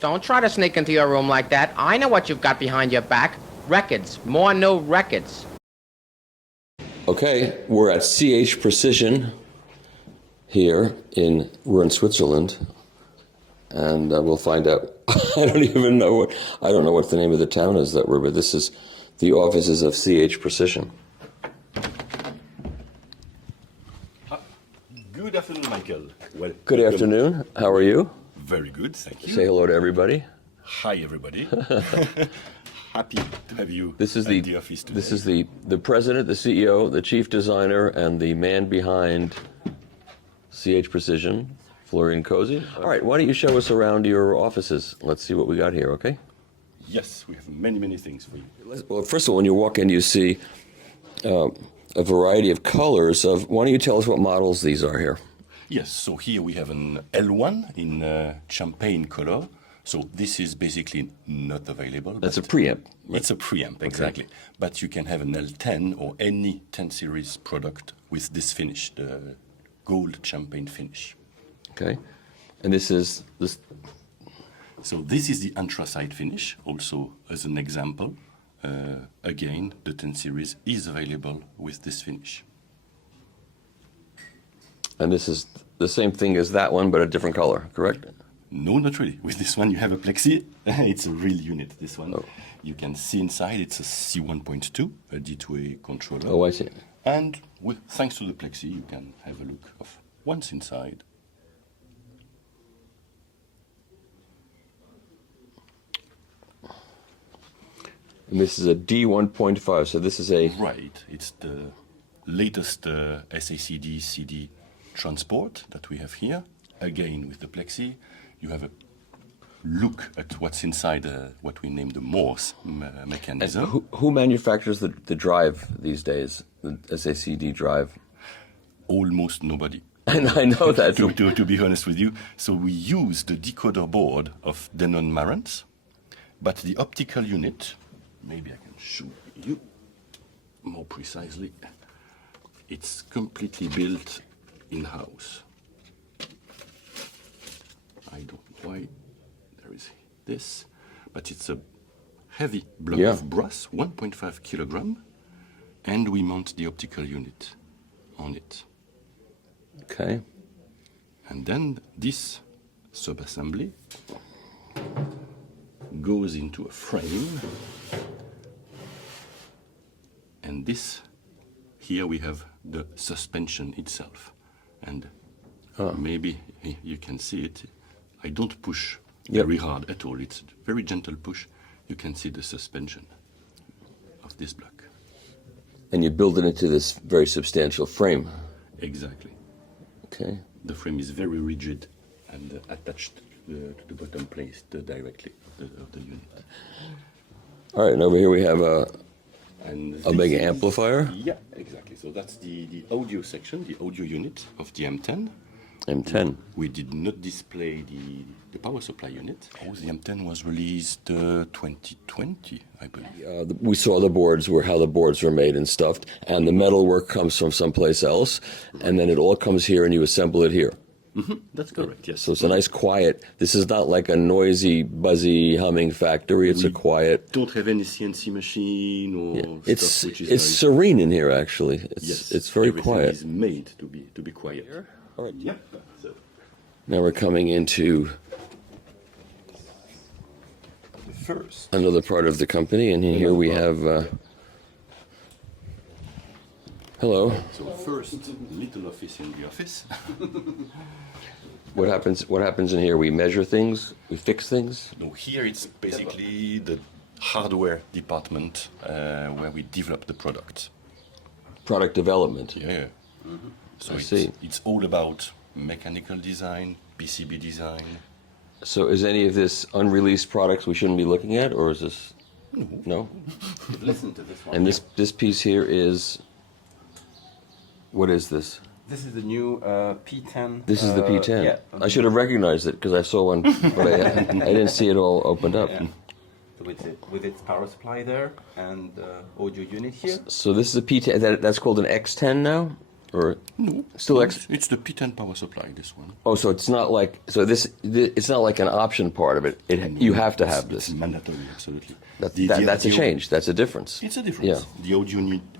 Don't try to sneak into your room like that. I know what you've got behind your back. Records. More new records. Okay, we're at CH Precision here we're in Switzerland, and we'll find out. I don't know what the name of the town is that we're, but this is the offices of CH Precision. Good afternoon, Michael. Well, Good afternoon. How are you? Very good, thank you. Say hello to everybody. Hi, everybody. Happy to have you This is at the office today. This is the president, the CEO, the chief designer, and the man behind CH Precision, Florian Cossy. All right, why don't you show us around your offices? Let's see what we got here, okay? Yes, we have many, many things for you. Well, first of all, when you walk in, you see a variety of colors. Why don't you tell us what models these are here? Yes, so here we have an L1 in champagne color. So this is basically not available. That's a preamp. Right? It's a preamp, exactly. Okay. But you can have an L10 or any 10 series product with this finish, the gold champagne finish. Okay. And this is this. So this is the anthracite finish, also as an example. Again, the 10 series is available with this finish. And this is the same thing as that one, but a different color, correct? No, not really. With this one, you have a plexi. It's a real unit, this one. Oh. You can see inside, it's a C1.2, a D2A controller. Oh, I see. And thanks to the plexi, you can have a look of what's inside. And this is a D1.5, so this is a... Right, it's the latest SACD CD transport that we have here. Again, with the plexi, you have a look at what's inside what we name the Morse mechanism. Who manufactures the drive these days, the SACD drive? Almost nobody. And I know that. to be honest with you. So we use the decoder board of Denon Marantz, but the optical unit, maybe I can show you more precisely, it's completely built in-house. I don't know why there is this, but it's a heavy block of brass, 1.5 kilogram, and we mount the optical unit on it. Okay. And then this subassembly goes into a frame, and this, here we have the suspension itself, and maybe you can see it. I don't push very hard at all. It's a very gentle push. You can see the suspension of this block. And you build it into this very substantial frame. Exactly. Okay. The frame is very rigid and attached to the bottom plate directly of the unit. All right, and over here we have a mega amplifier. Yeah, exactly. So that's the audio section, the audio unit of the M10. M10. We did not display the power supply unit. The M10 was released 2020, I believe. We saw the boards, how the boards were made and stuffed, and the metal work comes from someplace else, and then it all comes here and you assemble it here. Mm-hmm. That's correct, yes. So it's a nice quiet, this is not like a noisy, buzzy, humming factory, it's a quiet... Don't have any CNC machine or stuff which is... It's serene in here, actually. It's very quiet. Everything is made to be quiet. All right. Yeah. So. Now we're coming into First. another part of the company, and here we have... hello. So first, little office in the office. What happens in here? We measure things, we fix things? No, here it's basically the hardware department where we develop the product. Product development. Yeah. Mm-hmm. So see. It's all about mechanical design, PCB design. So is any of this unreleased products we shouldn't be looking at, or is this... No? Listen to this one. And this piece here is... What is this? This is the new P10. This is the P10. Yeah. I should have recognized it because I saw one, but I didn't see it all opened up. Yeah. With its power supply there and audio unit here. So this is a P10. That's called an X10 now? or No, still no, X? it's the P10 power supply, this one. Oh, so it's not like it's not like an option part of it. You have to have It's this. mandatory, absolutely. That's a change. That's a difference. It's a difference. Yeah. The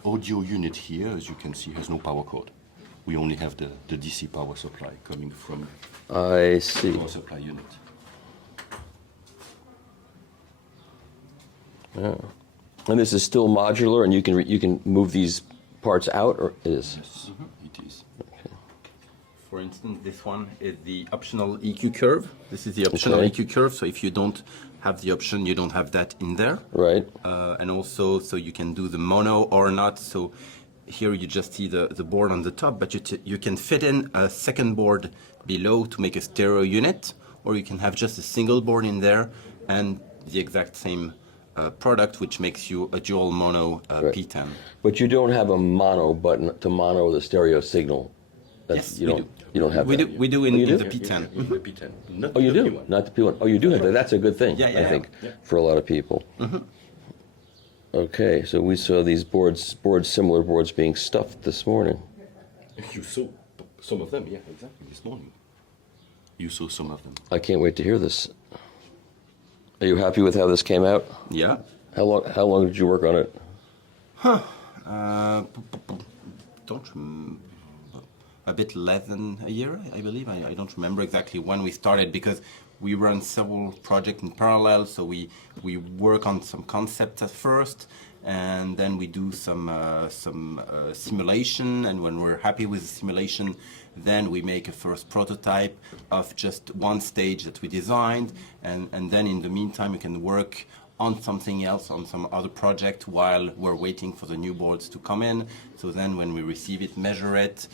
audio unit here, as you can see, has no power cord. We only have the DC power supply coming from I the see. power supply unit. And this is still modular, and you can move these parts out, or it is. Yes, it is. For instance, this one is the optional EQ curve. This is the optional Okay. EQ curve. So if you don't have the option, you don't have that in there. Right. And also, so you can do the mono or not. So here you just see the board on the top, but you can fit in a second board below to make a stereo unit, or you can have just a single board in there and the exact same product, which makes you a dual mono P10. But you don't have a mono button to mono the stereo signal. Yes, you we don't. do. You don't have We that. do. We do in, Oh, you in do? the P10. In the P10. Not Oh, you the do. P1. Not the P1. Oh, you do have that. That's a good thing. Yeah, yeah, I think yeah. for a lot of people. Okay, so we saw these similar boards being stuffed this morning. You saw some of them, yeah, exactly, this morning. You saw some of them. I can't wait to hear this. Are you happy with how this came out? Yeah. How long did you work on it? A bit less than a year, I believe. I don't remember exactly when we started because we run several projects in parallel. So we work on some concepts at first, and then we do some simulation. And when we're happy with the simulation, then we make a first prototype of just one stage that we designed. And then in the meantime, we can work on something else, on some other project while we're waiting for the new boards to come in. So then when we receive it, measure it,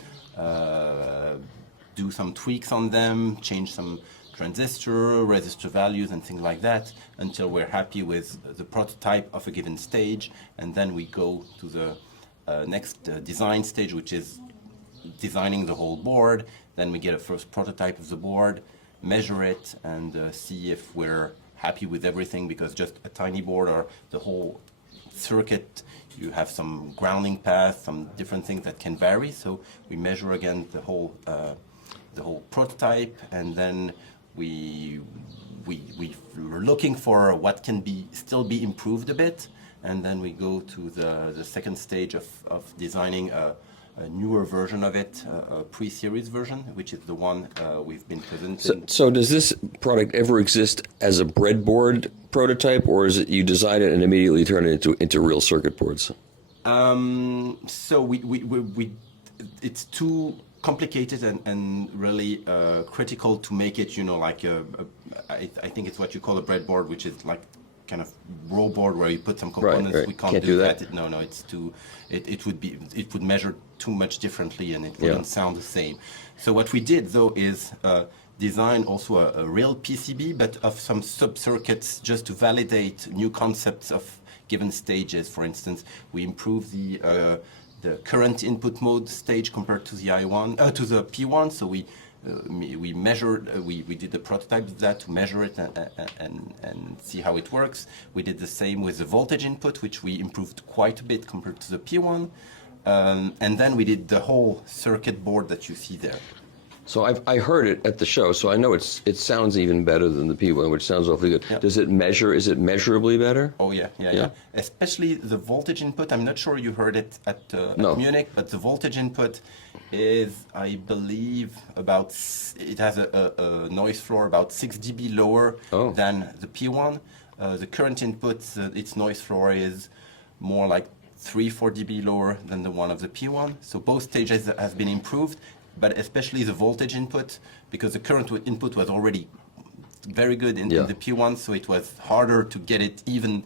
do some tweaks on them, change some transistor, resistor values and things like that until we're happy with the prototype of a given stage. And then we go to the next design stage, which is designing the whole board. Then we get a first prototype of the board, measure it, and see if we're happy with everything, because just a tiny board or the whole circuit, you have some grounding paths, some different things that can vary. So we measure again the whole prototype, and then we're looking for what can still be improved a bit, and then we go to the second stage of designing a newer version of it, a pre-series version, which is the one we've been presenting. So does this product ever exist as a breadboard prototype, or is it you design it and immediately turn it into real circuit boards? So we it's too complicated and really critical to make it, like I think it's what you call a breadboard, which is like kind of raw board where you put some components. Right. We can't do that. No, it's too. It would measure too much differently, and it wouldn't sound the same. So what we did though is design also a real PCB, but of some sub-circuits just to validate new concepts of given stages. For instance, we improved the current input mode stage compared to the to the P1. So we measured, we did the prototype of that to measure it and see how it works. We did the same with the voltage input, which we improved quite a bit compared to the P1. And then we did the whole circuit board that you see there. So I heard it at the show, so I know it sounds even better than the P1, which sounds awfully good. Yeah. Does it measure? Is it measurably better? Oh yeah. Especially the voltage input. I'm not sure you heard it at Munich, but the voltage input is, I believe, it has a noise floor about 6 dB lower than the P1. The current input, its noise floor is more like 3-4 dB lower than the one of the P1. So both stages have been improved, but especially the voltage input, because the current input was already very good in the P1, so it was harder to get it even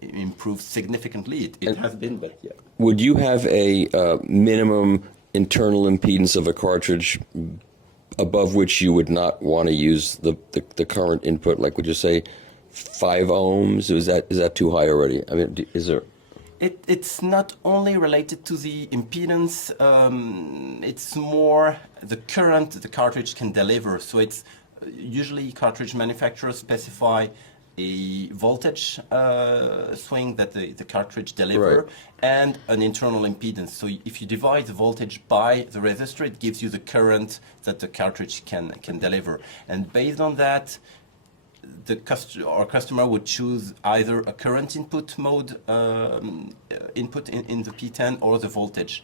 improved significantly. It has been, but yeah. Would you have a minimum internal impedance of a cartridge above which you would not want to use the current input? Like, would you say 5 ohms? Is that too high already? I mean, is there? It's not only related to the impedance, it's more the current the cartridge can deliver. So it's usually cartridge manufacturers specify a voltage swing that the cartridge deliver Right. and an internal impedance. So if you divide the voltage by the resistor, it gives you the current that the cartridge can deliver. And based on that, our customer would choose either a current input mode input in the P10 or the voltage,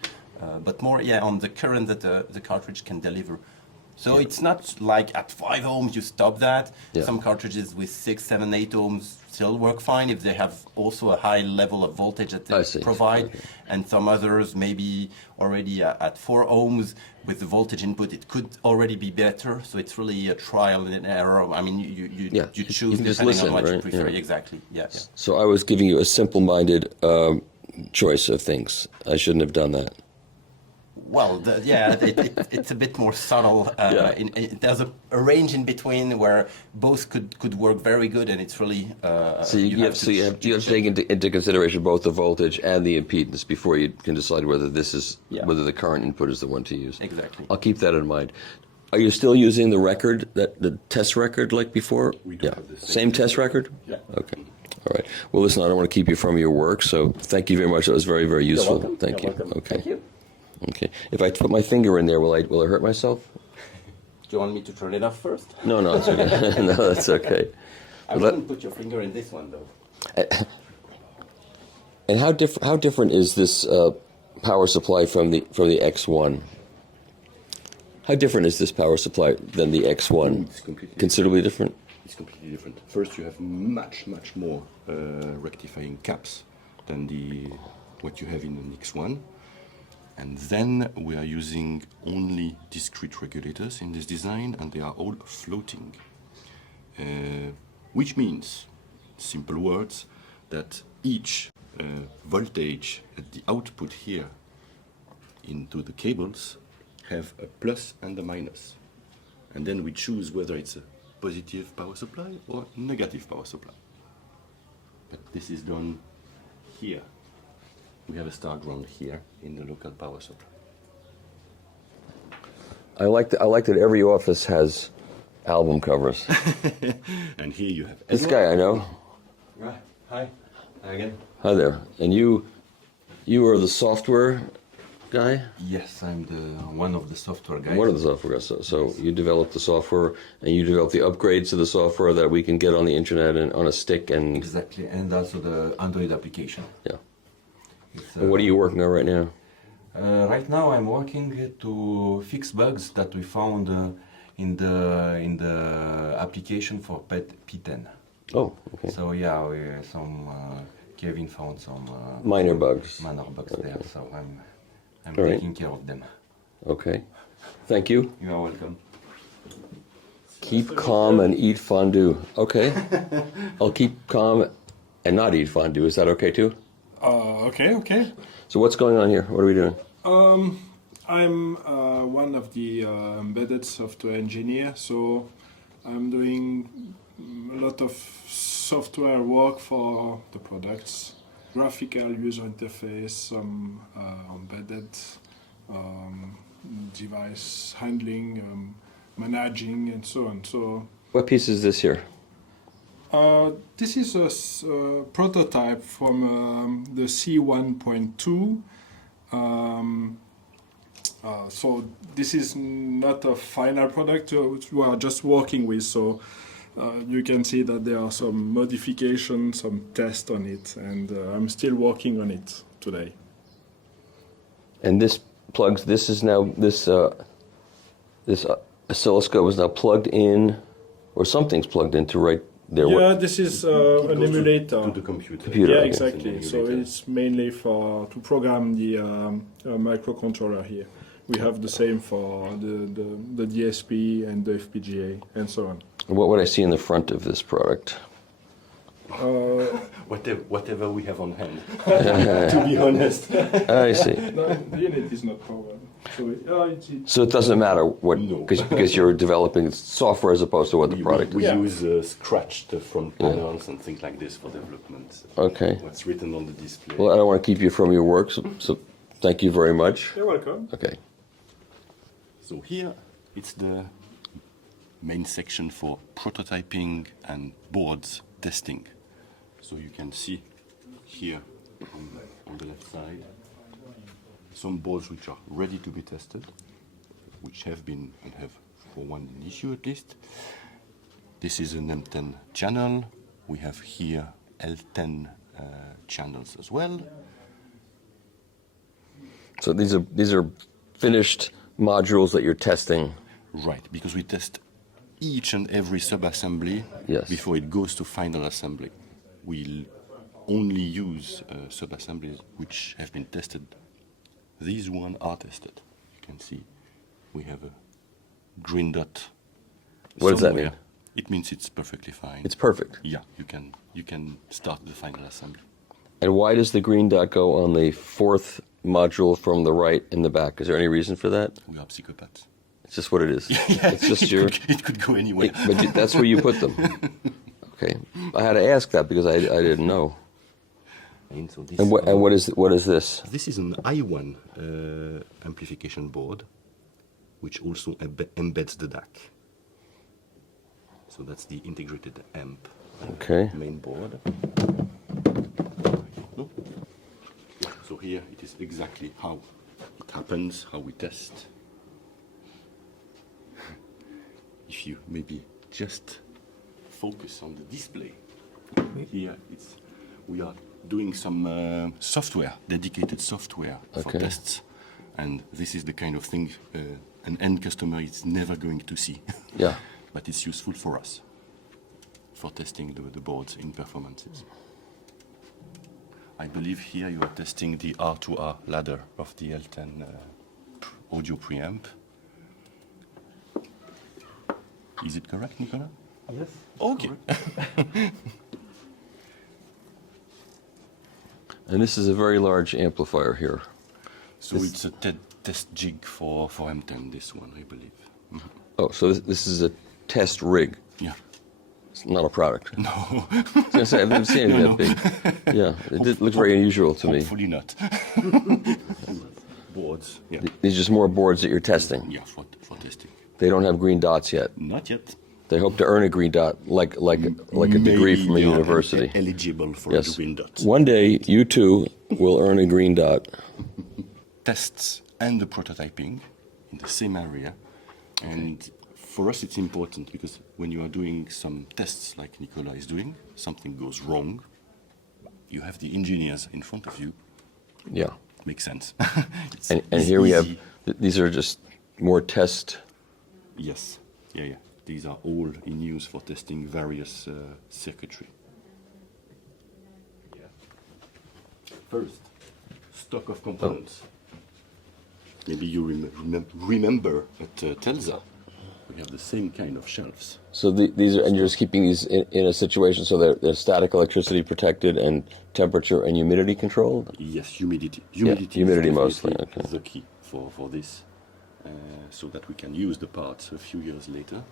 but more on the current that the cartridge can deliver. So it's not like at 5 ohms you stop that. Yeah. Some cartridges with 6, 7, 8 ohms still work fine if they have also a high level of voltage that they provide. Okay. And some others maybe already at 4 ohms with the voltage input, it could already be better. So it's really a trial and error. I mean, you choose depending on what you prefer. Yeah. Exactly. Yeah. So I was giving you a simple-minded choice of things. I shouldn't have done that. Well, it's a bit more subtle. There's a range in between where both could work very good, and it's really. So you have to take into consideration both the voltage and the impedance before you can decide whether whether the current input is the one to use. Exactly. I'll keep that in mind. Are you still using the record, the test record like before? We do have the same test record? Yeah. Okay. All right. Well, listen, I don't want to keep you from your work, so thank you very much. That was very, very useful. You're welcome. Thank you. Welcome. Okay. Thank you. Okay. If I put my finger in there, will I hurt myself? Do you want me to turn it off first? No, it's okay. No, that's okay. I wouldn't put your finger in this one though. And how different is this power supply from the X1? How different is this power supply than the X1? It's completely considerably different. It's completely different. First, you have much more rectifying caps than what you have in an X1. And then we are using only discrete regulators in this design, and they are all floating. Which means, simple words, that each voltage at the output here into the cables have a plus and a minus. And then we choose whether it's a positive power supply or negative power supply. But this is done here. We have a star ground here in the local power supply. I like that every office has album covers. And here you have this guy I know. Right. Hi again. Hi there. And you are the software guy? Yes, I'm one of the software guys. One of the software guys. So you develop the software, and you develop the upgrades to the software that we can get on the internet and on a stick and. Exactly, and also the Android application. Yeah. And what are you working on right now? Right now, I'm working to fix bugs that we found in the application for P10. Oh, okay. So Kevin found some minor bugs. There. So I'm All taking care of them. Okay. Thank you. You are welcome. Keep calm and eat fondue. Okay. I'll keep calm and not eat fondue. Is that okay too? Okay. So what's going on here? What are we doing? I'm one of the embedded software engineer, so I'm doing a lot of software work for the products, graphical user interface, some embedded device handling, managing, and so on. So What piece is this here? this is a prototype from the C1.2. So this is not a final product which we are just working with. So you can see that there are some modifications, some tests on it, and I'm still working on it today. And this plugs. This is now this oscilloscope is now plugged in, or something's plugged into right there. Yeah, this is an emulator. To the computer. Computer. Yeah, Okay. exactly. So it's mainly to program the microcontroller here. We have the same for the DSP and the FPGA and so on. What would I see in the front of this product? Whatever we have on hand, to be honest. I see. No, the unit is not powered. So it doesn't matter what, No. because you're developing software as opposed to what the product We is. use scratched front panels and things like this for development. Okay. What's written on the display. Well, I don't want to keep you from your work, so thank you very much. You're welcome. Okay. So here, it's the main section for prototyping and boards testing. So you can see here on the left side some boards which are ready to be tested, which have been and have for one issue at least. This is an M10 channel. We have here L10 channels as well. So these are finished modules that you're testing. Right, because we test each and every sub-assembly Yes. before it goes to final assembly. We'll only use sub-assemblies which have been tested. These ones are tested. You can see we have a green dot. What does that somewhere. mean? It means it's perfectly fine. It's perfect. Yeah, you can start the final assembly. And why does the green dot go on the fourth module from the right in the back? Is there any reason for that? We are psychopaths. It's just what it is. It's just your. It could go anywhere. But that's where you put them. Okay, I had to ask that because I didn't know. And so this, And what is this? This is an i1 amplification board, which also embeds the DAC. So that's the integrated amp Okay. main board. No. So here it is exactly how it happens, how we test. If you maybe just focus on the display. Here we are doing some software, dedicated software for Okay. tests. And this is the kind of thing an end customer is never going to see. Yeah. But it's useful for us for testing the boards in performances. I believe here you are testing the R2R ladder of the L10 audio preamp. Is it correct, Nicolas? Yes. Okay. And this is a very large amplifier here. So it's a test jig for M10, this one, I believe. Mhm. Oh, so this is a test rig. Yeah. It's not a product. No, I was gonna say, I've never seen it that big. Yeah, it looks very unusual to me. hopefully not. Boards, yeah. These are just more boards that you're testing. Yeah, for testing. They don't have green dots yet. Not yet. They hope to earn a green dot, like a degree Maybe from a they are university. eligible for Yes. the green dot. One day, you too will earn a green dot. Tests and the prototyping in the same area. And for us, it's important because when you are doing some tests like Nicola is doing, something goes wrong, you have the engineers in front of you. Yeah. Makes sense. It's And here we have, easy. these are just more test. Yes, yeah. These are all in use for testing various circuitry. First, stock of components. Maybe you remember at Telsa, we have the same kind of shelves. So these are, and you're just keeping these in a situation so they're static electricity protected and temperature and humidity controlled? Yes, humidity. Humidity is mostly, definitely okay. the key for this, so that we can use the parts a few years later.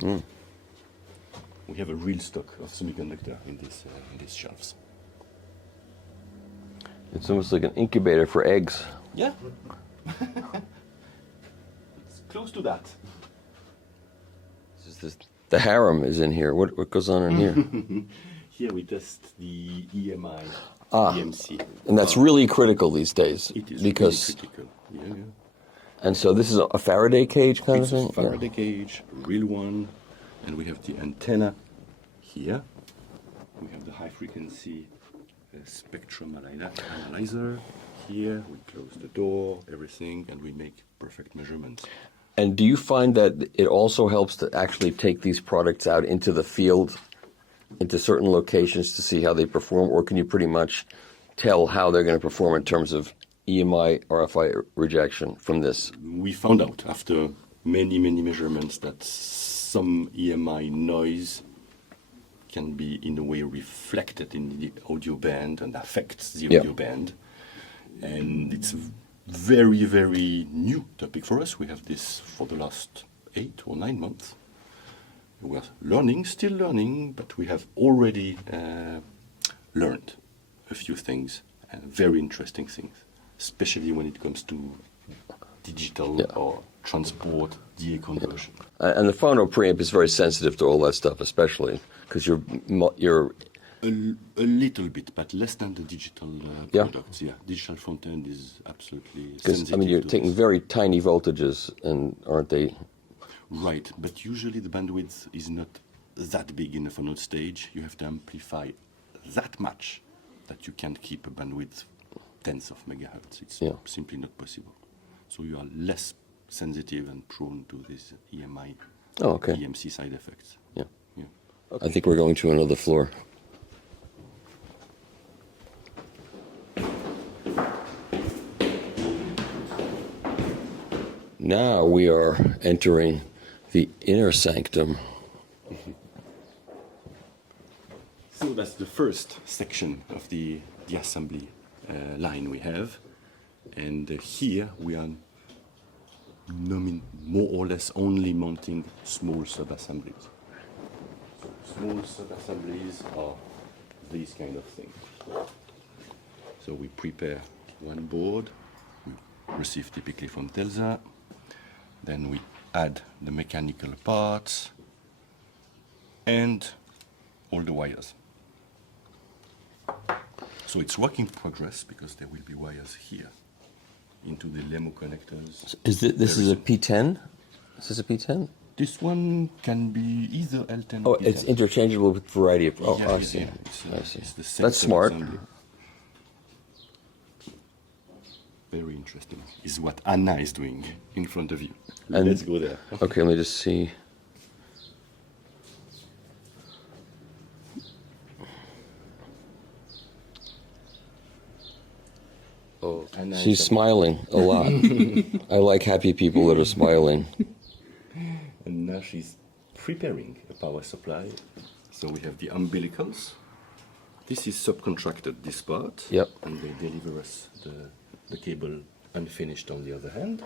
We have a real stock of semiconductor in these shelves. It's almost like an incubator for eggs. Yeah. It's close to that. The harem is in here. What goes on in here? Here we test the EMI, EMC. And that's really critical these days. It is because really critical. Yeah. And so this is a Faraday cage kind It's of a thing? Faraday cage, a real one, and we have the antenna here. We have the high frequency spectrum analyzer here. We close the door, everything, and we make perfect measurements. And do you find that it also helps to actually take these products out into the field, into certain locations to see how they perform, or can you pretty much tell how they're going to perform in terms of EMI, RFI rejection from this? We found out after many measurements that some EMI noise can be in a way reflected in the audio band and affects the audio band. And it's a very new topic for us. We have this for the last 8 or 9 months. We are still learning, but we have already learned a few things, very interesting things, especially when it comes to digital or transport DA conversion. And the phono preamp is very sensitive to all that stuff, especially because you're A little bit, but less than the digital Yeah. products. Yeah, digital front end is absolutely because sensitive. you're to taking this. very tiny voltages, and aren't they? Right, but usually the bandwidth is not that big in the phono stage. You have to amplify that much that you can't keep a bandwidth tens of megahertz. It's Yeah. simply not possible. So you are less sensitive and prone to these EMI, Oh, okay. EMC side effects. Yeah. Yeah. I think we're going to another floor. Now we are entering the inner sanctum. So that's the first section of the assembly line we have. And here we are more or less only mounting small sub-assemblies. Small sub-assemblies are these kind of things. So we prepare one board, we receive typically from Telsa, then we add the mechanical parts and all the wires. So it's work in progress because there will be wires here into the Lemo connectors. This is a P10? Is this a P10? This one can be either L10 Oh, or P10. it's interchangeable with variety of. Oh, Yeah, I yeah, see. yeah. I see. It's the same That's smart. assembly. Very interesting. Is what Anna is doing in front of you. And- Let's go there. Okay, let me just see. Oh, Anna She's is smiling a lot. I like happy people that are smiling. and now she's preparing a power supply. So we have the umbilicals. This is subcontracted, this part. Yep. And they deliver us the cable unfinished on the other hand.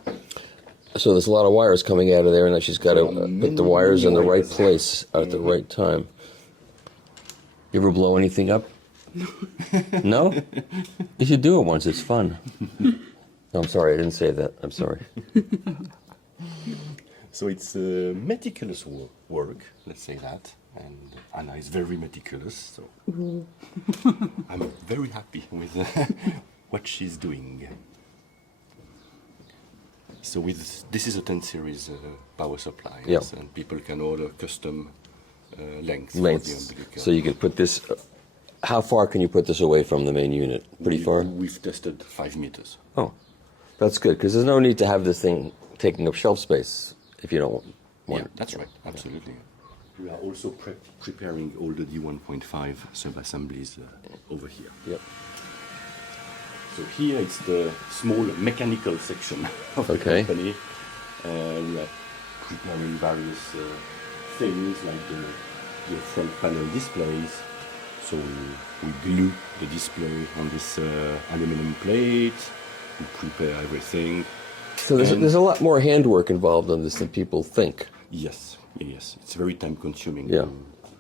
So there's a lot of wires coming out of there, and now she's got to put the wires in the right wires. place at the right time. You ever blow anything up? No? You should do it once. It's fun. No, I'm sorry. I didn't say that. I'm sorry. So it's meticulous work, let's say that. And Anna is very meticulous, so I'm very happy with what she's doing. So this is a 10 series power supply, Yeah. yes, and people can order custom lengths for the Lengths. umbilical. So you could put this. How far can you put this away from the main unit? Pretty far? We've tested 5 meters. Oh, that's good, because there's no need to have this thing taking up shelf space if you don't want Yeah, it. that's right, absolutely. We are also preparing all the D1.5 sub-assemblies over here. Yep. So here it's the small mechanical section of the Okay. company. We are preparing various things like the front panel displays. So we glue the display on this aluminum plate. We prepare everything. So there's a lot more handwork involved in this than people think. Yes, yes. It's very time consuming Yeah.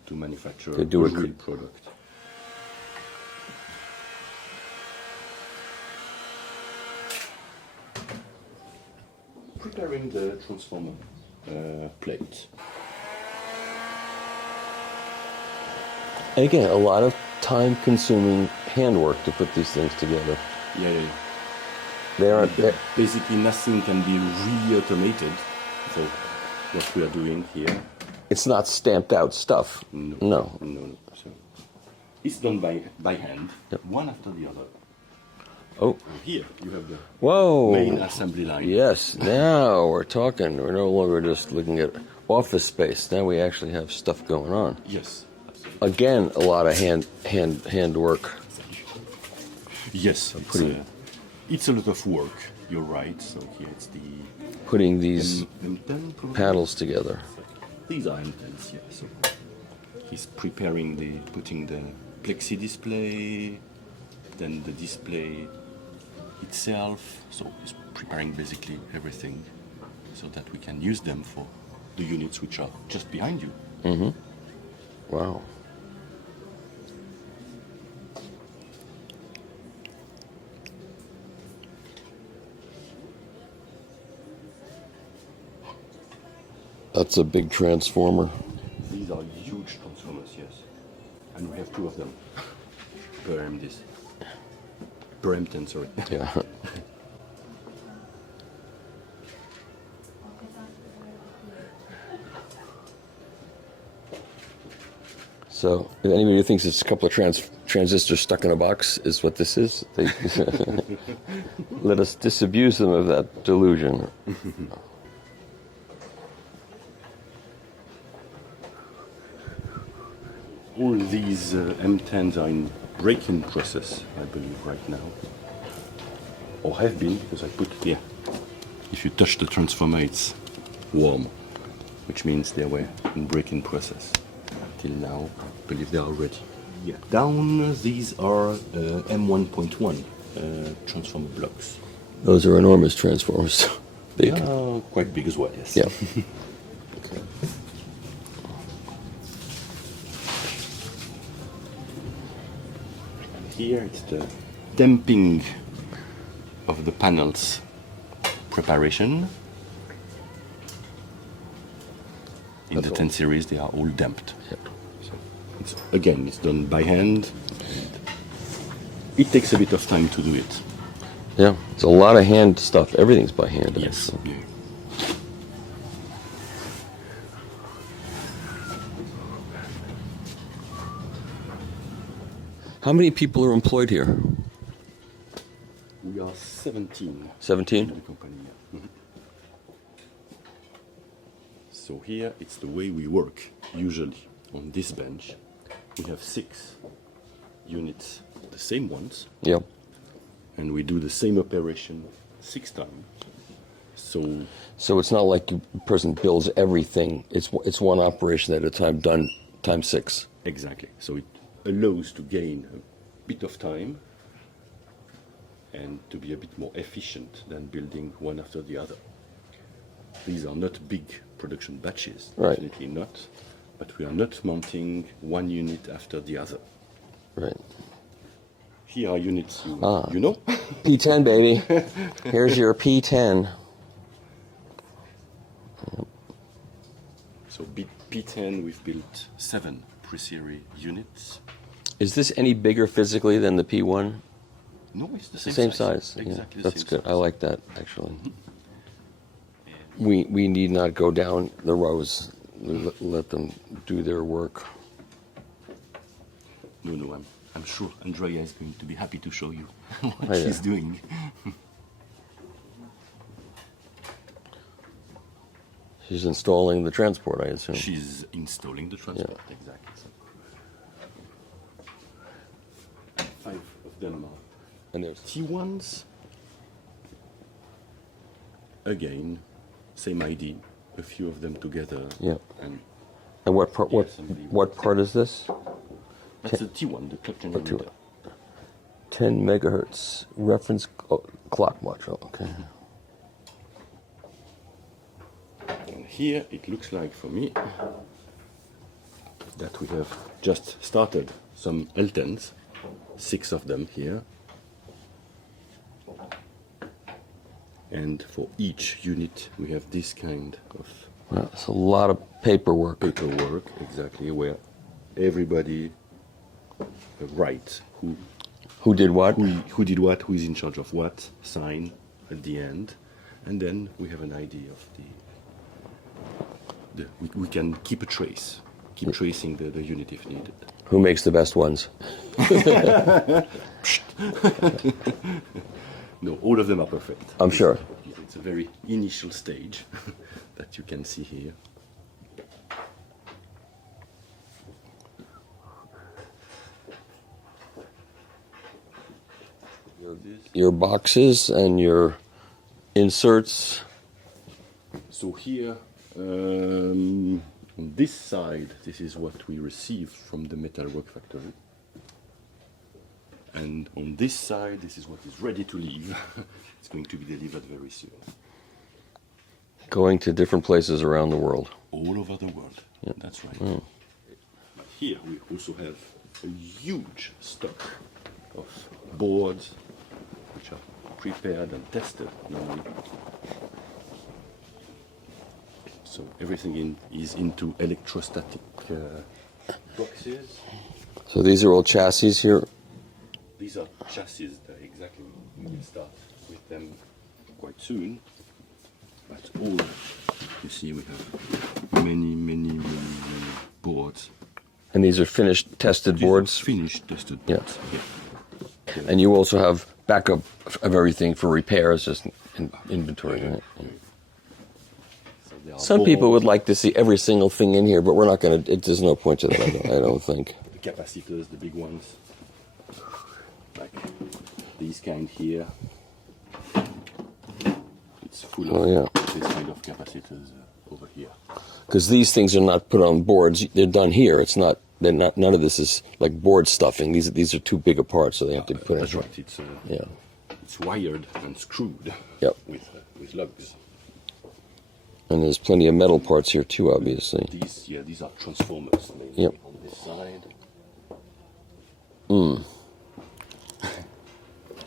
to manufacture To do a it real product. Preparing the transformer plate. And again, a lot of time-consuming handwork to put these things together. Yeah, yeah. They aren't. Basically, nothing can be really automated. So, what we are doing here, It's not stamped out stuff. No. no. So, it's done by hand, Yep. one after the other. Oh, Here, you have the whoa. main assembly line. Yes, now we're talking. We're no longer just looking at office space. Now we actually have stuff going on. Yes, absolutely. Again, a lot of handwork. Yes, it's a lot of work. You're right. So here it's the Putting these M10 probably. panels together. These are M10s, yeah. So he's preparing putting the plexi display, then the display itself. So he's preparing basically everything so that we can use them for the units which are just behind you. Wow. That's a big transformer. These are huge transformers, yes. And we have two of them per M10, sorry. Yeah. So, if anybody who thinks it's a couple of transistors stuck in a box is what this is, they let us disabuse them of that delusion. All these M10s are in break-in process, I believe, right now. Or have been, because I put here. If you touch the transformer, it's warm, which means they were in break-in process. Till now, I believe they are ready. Yeah. Down, these are M1.1 transformer blocks. Those are enormous transformers. Big. Quite big as well, yes. Yeah. Here it's the damping of the panels preparation. In the 10 series, they are all damped. Yep. So it's done by hand. It takes a bit of time to do it. Yeah, it's a lot of hand stuff. Everything's by hand. Yes. actually. Yeah. How many people are employed here? We are 17 in 17? the company. Yeah. So here it's the way we work. Usually on this bench, we have 6 units, the same ones, Yep. and we do the same operation 6 times. So So it's not like a person builds everything. It's one operation at a time, done times 6. exactly. So it allows to gain a bit of time and to be a bit more efficient than building one after the other. These are not big production batches, Right. definitely not. But we are not mounting one unit after the other. Right. Here are units Ah. you know. P10, baby. Here's your P10. So P10, we've built 7 pre-series units. Is this any bigger physically than the P1? No, it's the The same, same size. Exactly Yeah, the that's same good. size. I like that, actually. We need not go down the rows. Let them do their work. No, I'm sure Andrea is going to be happy to show you what Oh, yeah. she's doing. She's installing the transport, I assume. She's installing the transport, exactly. So 5 of them are And there's T1s. Again, same idea. A few of them together. Yeah. And And what part? What part is this? that's a T1, the clock generator. 10 megahertz reference clock module. Okay. And here it looks like for me that we have just started some L10s, 6 of them here. And for each unit we have this kind of Well, it's a lot of paperwork. paperwork, exactly, where everybody writes Who did what? who did what, who is in charge of what, sign at the end, and then we have an idea of we can keep a trace, keep tracing the unit if needed. Who makes the best ones? No, all of them are perfect. I'm sure. It's a very initial stage that you can see here. Your boxes and your inserts. So here, on this side, this is what we received from the Metalwork factory. And on this side, this is what is ready to leave. It's going to be delivered very soon. Going to different places around the world. All over the world. Yep. That's right. But here we also have a huge stock of boards which are prepared and tested normally. So everything is into electrostatic boxes. So these are all chassis here. These are chassis exactly. We will start with them quite soon. But all you see, we have many boards. And these are finished, tested These are boards. finished, tested Yeah. boards. Yeah. And you also have backup of everything for repairs, just in inventory. Right? So they are Some people boards, would like to see every single thing in here, but we're not going to. There's no point to that. I don't think. the capacitors, the big ones, like these kind here. It's full of this kind of capacitors over here. Because these things are not put on boards; they're done here. It's not. They're not. None of this is like board stuffing. These are too big apart, so they have to be put in. That's right. It's it's wired and screwed. Yep. With lugs. And there's plenty of metal parts here too, obviously. These are transformers. Yep. On this side.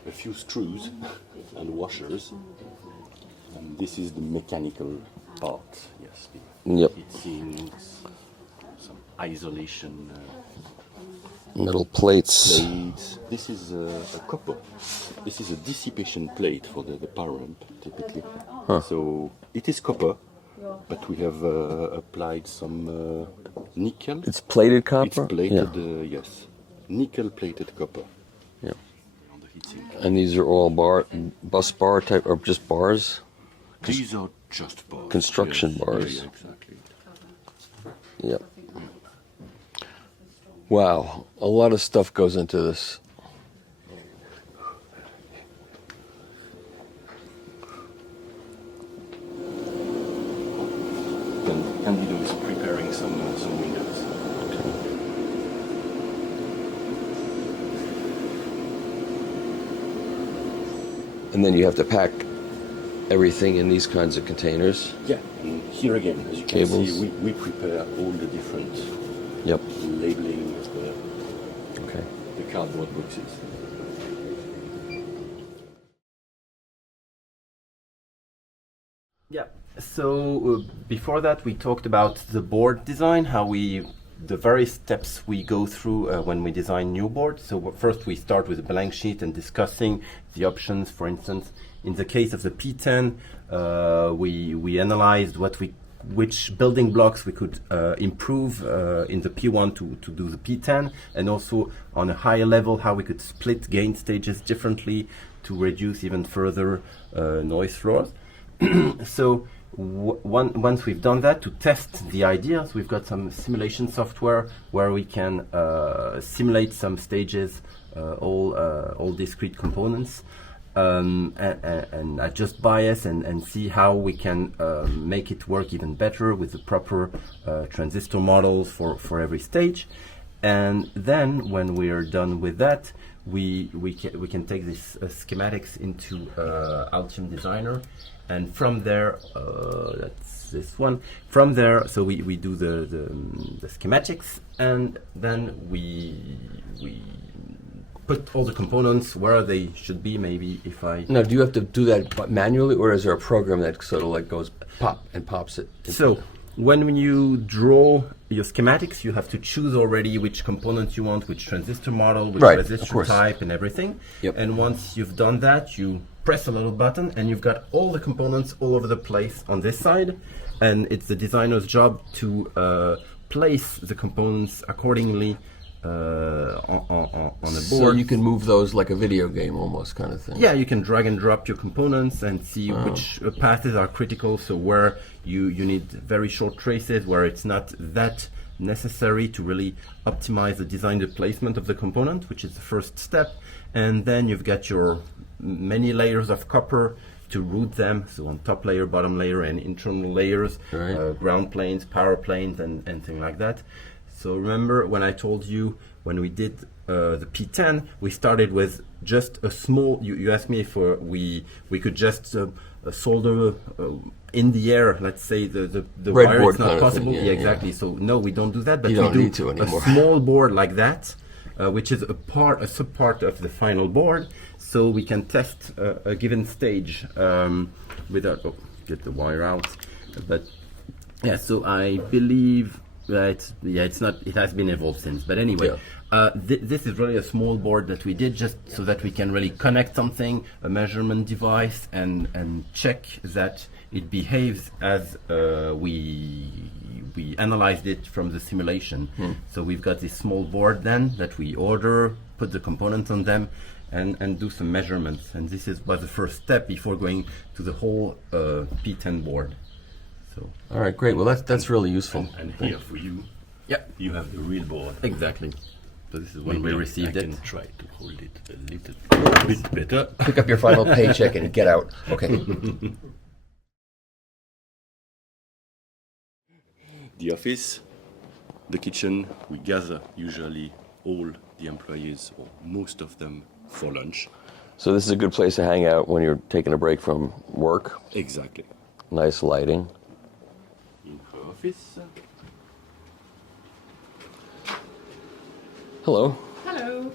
A few screws and washers. And this is the mechanical part. Yes. Yep. Heat sinks, some isolation. Metal plates. Plates. This is a copper. This is a dissipation plate for the power amp, typically. So it is copper, but we have applied some nickel. It's plated copper. It's plated, Yeah. yes, nickel-plated copper. Yeah. On the heatsink. And these are all bus bar type, or just bars? These are just bars. Construction yes. bars. Yeah, exactly. Yep. Wow, a lot of stuff goes into this. Candido is preparing some windows. And then you have to pack everything in these kinds of containers. Yeah, and here again, as you can Cables. see, we prepare all the different Yep. labeling of Okay. the cardboard boxes. Yeah. So before that, we talked about the board design, the various steps we go through when we design new boards. So first we start with a blank sheet and discussing the options. For instance, in the case of the P10, we analyzed which building blocks we could improve in the P1 to do the P10, and also on a higher level how we could split gain stages differently to reduce even further noise floors. So once we've done that, to test the ideas, we've got some simulation software where we can simulate some stages, all discrete components, and adjust bias and see how we can make it work even better with the proper transistor models for every stage. And then when we are done with that, we can take this schematics into Altium Designer, and from there, that's this one. From there, so we do the schematics, and then we put all the components where they should be. Maybe if I Now, do you have to do that manually, or is there a program that sort of like goes pop and pops it? So when you draw your schematics, you have to choose already which components you want, which transistor model, which Right, of resistor course. type, and everything. Yep. And once you've done that, you press a little button, and you've got all the components all over the place on this side. And it's the designer's job to place the components accordingly on a So board. you can move those like a video game almost kind of thing. Yeah, you can drag and drop your components and see which paths are critical. So where you need very short traces, where it's not that necessary to really optimize the design, the placement of the component, which is the first step. And then you've got your many layers of copper to route them. So on top layer, bottom layer, and internal layers, Right. ground planes, power planes, and things like that. So remember when I told you when we did the P10, we started with just a small. You asked me if we could just solder in the air. Let's say the wire Breadboard is kind not of possible. thing, yeah, yeah. exactly. So no, we don't do that. But You we don't do need to anymore. a small board like that, which is a sub-part of the final board. So we can test a given stage without get the wire out, but. Yeah, so I believe that it's not. It has been evolved since, but anyway, this is really a small board that we did just so that we can really connect something, a measurement device, and check that it behaves as we analyzed it from the simulation. So we've got this small board then that we order, put the components on them, and do some measurements. And this was the first step before going to the whole P10 board. So. All right, great. Well, that's really useful. And here for you, you have the real board. Exactly. So this is when we received I it. can try to hold it a little bit better. Pick up your final paycheck and get out. Okay. The office, the kitchen, we gather usually all the employees, or most of them, for lunch. So this is a good place to hang out when you're taking a break from work. Exactly. Nice lighting. In her office. Hello. Hello.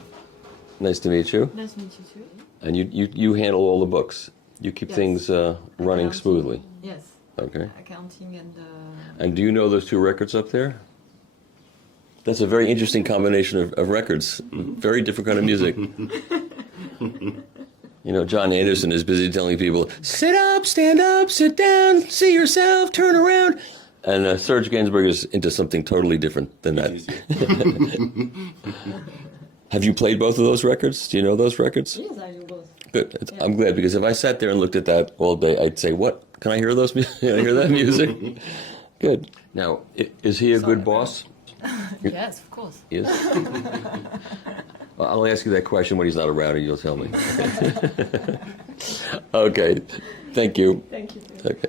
Nice to meet you. Nice to meet you too. And you handle all the books. You keep Yes. things running Accounting. smoothly. Yes. Okay. Accounting and. And do you know those two records up there? That's a very interesting combination of records. Very different kind of music. You know, John Anderson is busy telling people, sit up, stand up, sit down, see yourself, turn around. And Serge Gainsbourg is into something totally different than that. Have you played both of those records? Do you know those records? Yes, I do both. Good. I'm glad, because if I sat there and looked at that all day, I'd say, what? Can I hear those? Can I hear that music? Good. Now, is he a good boss? Yes, of course. Yes. Well, I'll ask you that question when he's not around, and you'll tell me. Okay. Thank you. Thank you. Okay.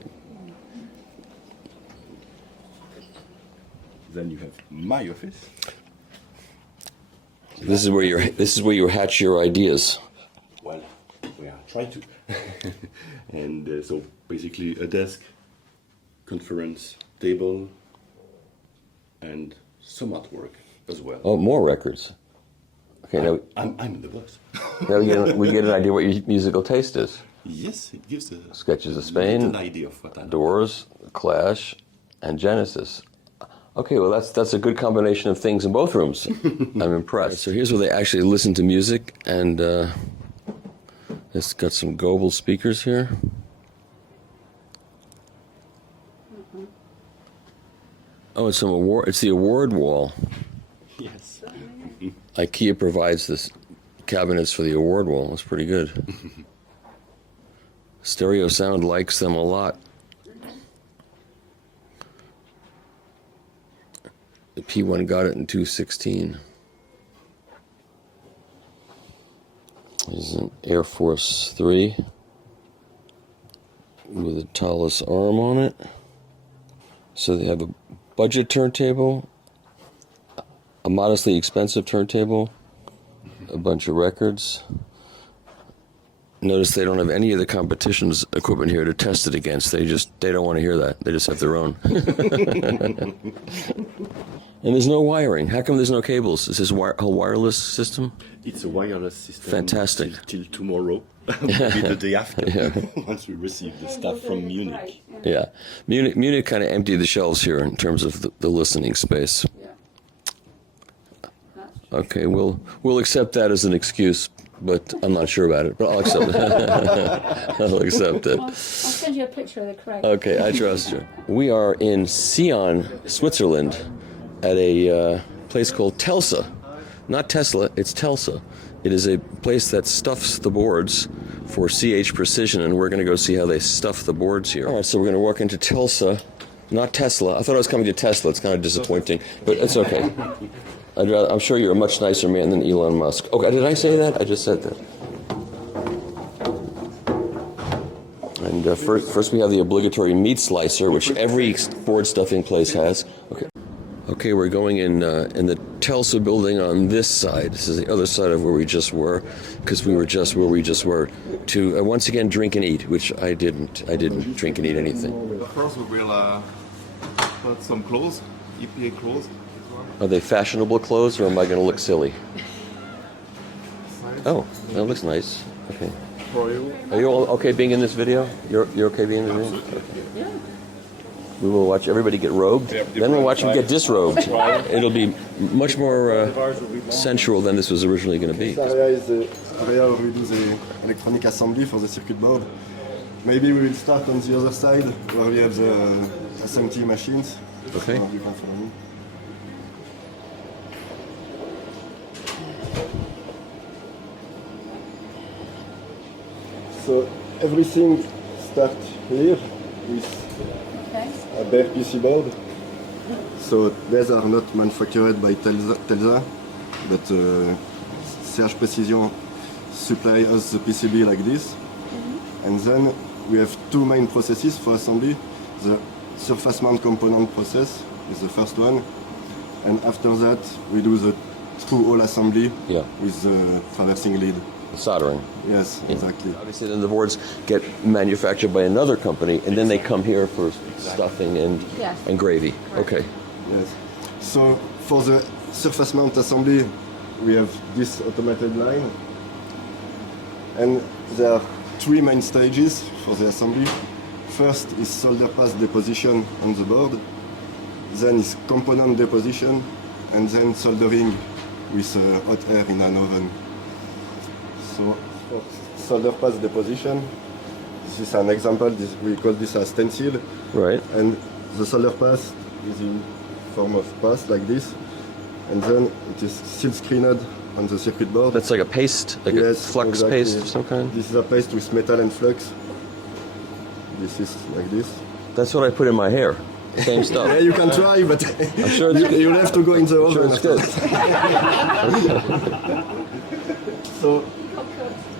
Then you have my office. This is where you hatch your ideas. Well, we are trying to. And so basically a desk, conference table, and some artwork as well. Oh, more records. Okay, now I'm the boss. now we get an idea what your musical taste is. Yes, it gives a Sketches of Spain, an idea of what I like. Doors, Clash, and Genesis. Okay, well that's a good combination of things in both rooms. I'm impressed. So here's where they actually listen to music, and it's got some Goebel speakers here. Oh, it's the award wall. Yes. IKEA provides this cabinets for the award wall. That's pretty good. Stereo Sound likes them a lot. The P1 got it in 216. There's an Air Force 3 with a Talus arm on it. So they have a budget turntable, a modestly expensive turntable, a bunch of records. Notice they don't have any of the competition's equipment here to test it against. They don't want to hear that. They just have their own. And there's no wiring. How come there's no cables? Is this a wireless system? It's a wireless system. Fantastic. Till tomorrow, maybe the day after, once we receive the stuff from Munich. Yeah. Munich kind of emptied the shelves here in terms of the listening space. Okay, we'll accept that as an excuse, but I'm not sure about it. But I'll accept it. I'll accept it. I'll send you a picture of the crate. Okay, I trust you. We are in Sion, Switzerland, at a place called Telsa. Not Tesla, it's Telsa. It is a place that stuffs the boards for CH Precision, and we're going to go see how they stuff the boards here. All right, so we're going to walk into Telsa, not Tesla. I thought I was coming to Tesla. It's kind of disappointing, but it's okay. I'm sure you're a much nicer man than Elon Musk. Okay, did I say that? I just said that. And first we have the obligatory meat slicer, which every board stuffing place has. Okay, we're going in the Telsa building on this side. This is the other side of where we just were, because we were just where we just were, to once again drink and eat, which I didn't. I didn't drink and eat anything. First we will put some clothes, EPA clothes. Are they fashionable clothes, or am I going to look silly? Oh, that looks nice. Okay. For you. Are you all okay being in this video? You're okay being in the video? Okay. Yeah. We will watch everybody get robed. Then we'll watch them get disrobed. It'll be much more sensual than this was originally going to be. This area is the area where we do the electronic assembly for the circuit board. Maybe we will start on the other side where we have the SMT machines. Okay. So you can follow me. So everything starts here with a bare PC board. So these are not manufactured by Telsa, but CH Precision supply us the PCB like this. And then we have two main processes for assembly. The surface mount component process is the first one. And after that, we do the through hole assembly with the traversing lead. Soldering. Yes, exactly. Obviously, then the boards get manufactured by another company, and then they come here for stuffing and gravy. Okay. Yes. So for the surface mount assembly, we have this automated line. And there are three main stages for the assembly. First is solder pass deposition on the board, then is component deposition, and then soldering with hot air in an oven. So for solder pass deposition, this is an example. We call this a stencil. Right. And the solder pass is in form of pass like this, and then it is silk screened on the circuit board. That's like a paste, like a flux paste of some kind? This is a paste with metal and flux. This is like this. That's what I put in my hair. Same stuff. Yeah, you can try, but I'm sure you'll have to go in the oven. Sure, it's good. So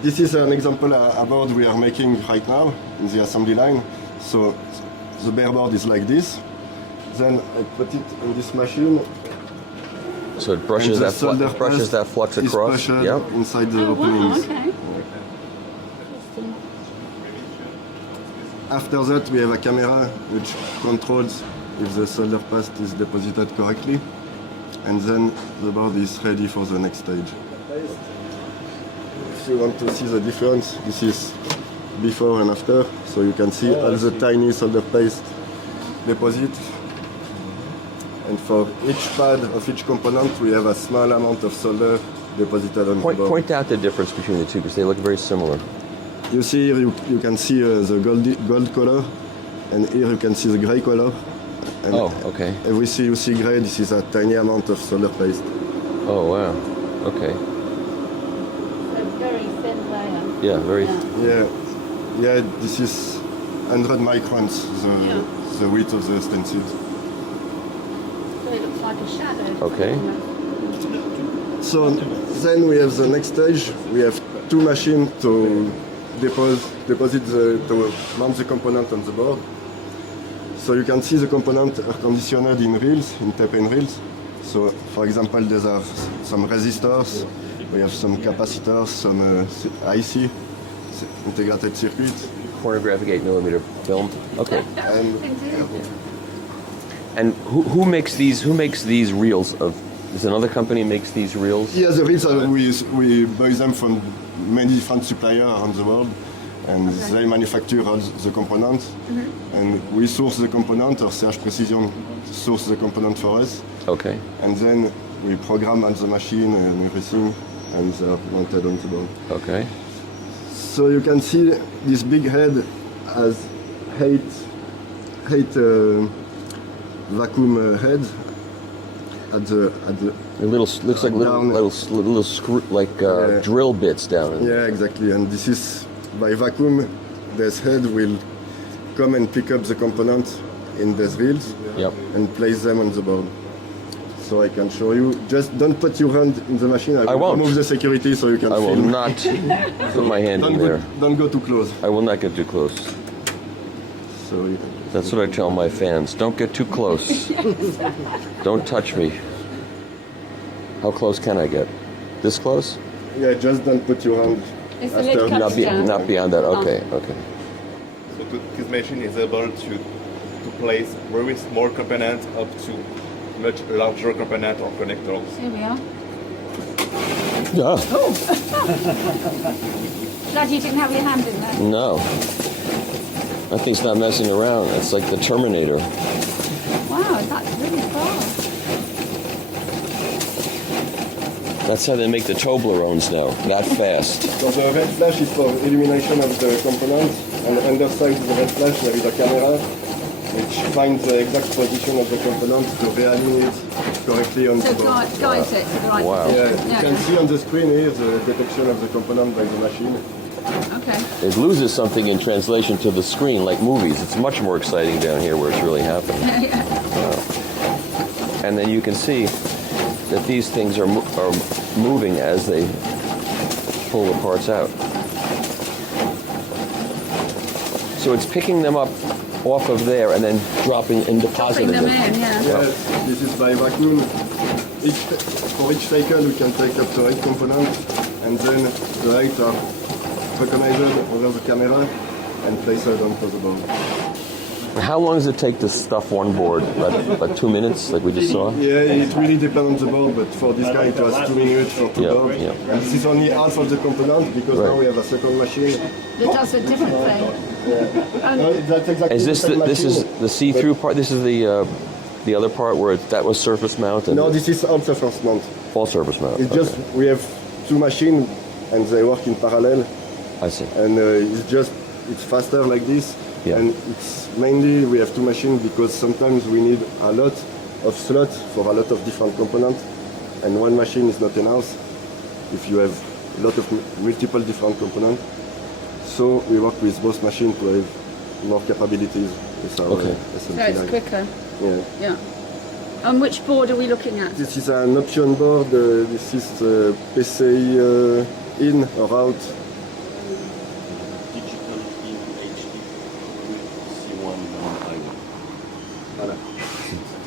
this is an example a board we are making right now in the assembly line. So the bare board is like this. Then I put it in this machine. So it brushes that flux across. Yep. Inside the openings. Okay. After that, we have a camera which controls if the solder paste is deposited correctly, and then the board is ready for the next stage. If you want to see the difference, this is before and after, so you can see all the tiny solder paste deposit. And for each pad of each component, we have a small amount of solder deposited on the board. Point out the difference between the two, because they look very similar. You see here, you can see the gold color, and here you can see the gray color. And okay. Everything you see gray, this is a tiny amount of solder paste. Oh, wow. Okay. A very thin layer. Yeah, very... Yeah, this is 100 microns, the width of the stencils. So it looks like a shadow. Okay. So then we have the next stage. We have two machines to to mount the component on the board. So you can see the component are conditioned in reels, in tape-in reels. So for example, there are some resistors, we have some capacitors, some IC, integrated circuit. Pornographic 8mm film. Okay. And who makes these? Who makes these reels? Does another company makes these reels? yeah, the reels we buy them from many different suppliers around the world, and they manufacture all the components. And we source the component, or CH Precision source the component for us. Okay. And then we program on the machine and everything, and they are mounted on the board. Okay. So you can see this big head has eight vacuum heads at the A little looks like little screw, like drill bits down. Yeah, exactly. And this is by vacuum. This head will come and pick up the component in these reels and place them on the board. So I can show you. Just don't put your hand in the machine. I will remove the security so you can. I will film. not put my hand in there. Don't go too close. I will not get too close. So that's what I tell my fans. Don't get too close. Don't touch me. How close can I get? This close? Yeah, just don't put your hand. If the lid comes down. Not beyond that. Okay, okay. So this machine is able to place very small components up to much larger component or connectors. Here we are. Yeah. Glad you didn't have your hand in there. No. That thing's not messing around. It's like the Terminator. Wow, that's really fast. That's how they make the Toblerones now. That fast. So the red flash is for illumination of the components, and underside the red flash there is a camera which finds the exact position of the component to realign it correctly on So the board. guides it to the right Wow. Yeah, position. you can see on the screen here the detection of the component by the machine. Okay. It loses something in translation to the screen, like movies. It's much more exciting down here where it's really happening. And then you can see that these things are moving as they pull the parts out. So it's picking them up off of there and then dropping and depositing Dropping them them. in, yeah. Yes, this is by vacuum. For each cycle we can take up to 8 components, and then the 8 are recognized over the camera and placed onto the board. How long does it take to stuff one board? About 2 minutes, like we just saw? Yeah, it really depends on the board, but for this guy it was 2 minutes for 2 Yeah, boards. yeah. And this is only half of the component because Right. now we have a second machine. That does a different thing. No, that's exactly Is this the same this is machine. the see-through part? This is the other part where that was surface mount and No, this is all surface mount. all surface mount. It's just we have 2 machines and they work in parallel, I see. and it's faster like this. Yeah. And it's mainly we have 2 machines because sometimes we need a lot of slots for a lot of different components, and 1 machine is not enough if you have a lot of multiple different components. So we work with both machines to have more capabilities with our Okay. SMT So it's line. quicker. Yeah. Yeah. And which board are we looking at? This is an option board. This is PCI in or out. Digital in HD with C1 I1.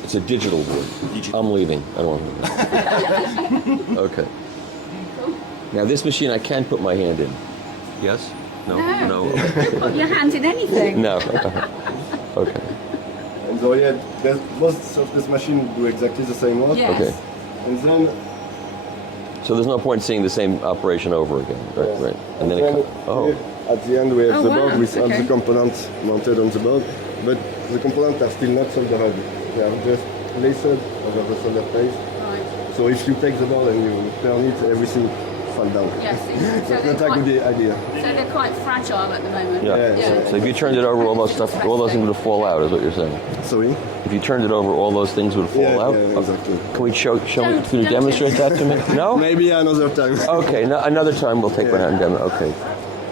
It's a digital board. I'm leaving. I don't want to. Okay. Now this machine I can put my hand in. Yes? No? No. Put your hand in anything. No. Okay. And so yeah, most of this machine do exactly the same work. Yes. Okay. And then So there's no point seeing the same operation over again. Right, right. And then here, at the end we have Oh, the wow, board with all okay. the components mounted on the board, but the components are still not soldered. They are just placed over the solder plate. Right. So if you take the board and you turn it, everything falls down. Yes. That's So not a good idea. they're quite fragile at the moment. Yeah. Yeah. So if you turned it over, all those things would fall out, is what you're saying. Sorry? If you turned it over, all those things would fall Yeah, out. yeah, exactly. Can we show? Can you Don't demonstrate that to me? No. Maybe another time. Okay. No, another time we'll take one out and demo. Okay.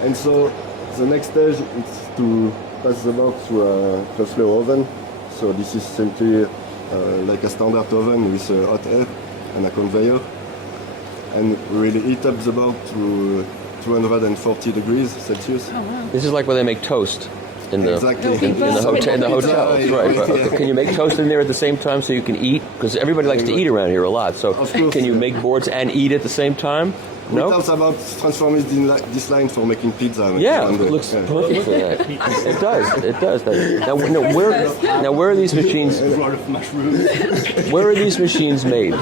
And so the next stage is to pass the board to a first flow oven. So this is simply like a standard oven with hot air and a conveyor. And we will heat up the board to 240 degrees Celsius. This is like where they make toast in the Exactly. in the hotels, right? Right. Okay. Can you make toast in there at the same time so you can eat? Because everybody likes to eat around here a lot. So Of course, can you yeah. make boards and eat at the same time? We No. talked about transforming this line for making pizza. Yeah, And, it looks perfect for that. It does. It does. Now, where are these machines? Where are these machines made?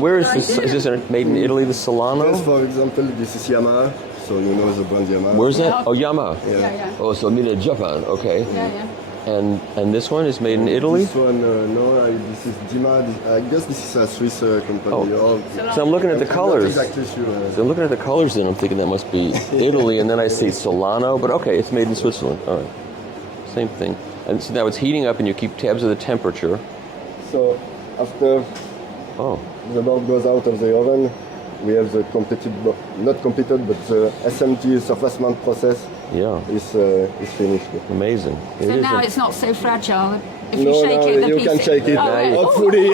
Where is this? Is this made in Italy? The Yes, Solano? for example, this is Yamaha. So you know the brand Yamaha. Where's that? Oh, Yamaha. Yeah. Yeah. Oh, so made in Japan. Okay. Yeah, yeah. And this one is made in Italy. This one, no, this is Dima. I guess this is a Swiss company. Oh. So I'm looking at the I'm not colors. exactly sure. So I'm looking at the colors, and I'm thinking that must be Italy, and then I see Solano, but okay, it's made in Switzerland. All right, same thing. And so now it's heating up, and you keep tabs of the temperature. So after Oh, the board goes out of the oven, we have the not completed, but the SMT surface mount process yeah, is finished. amazing. So now it's not so fragile. If you No, shake no, it, the you piece can shake it. Oh, right. Hopefully,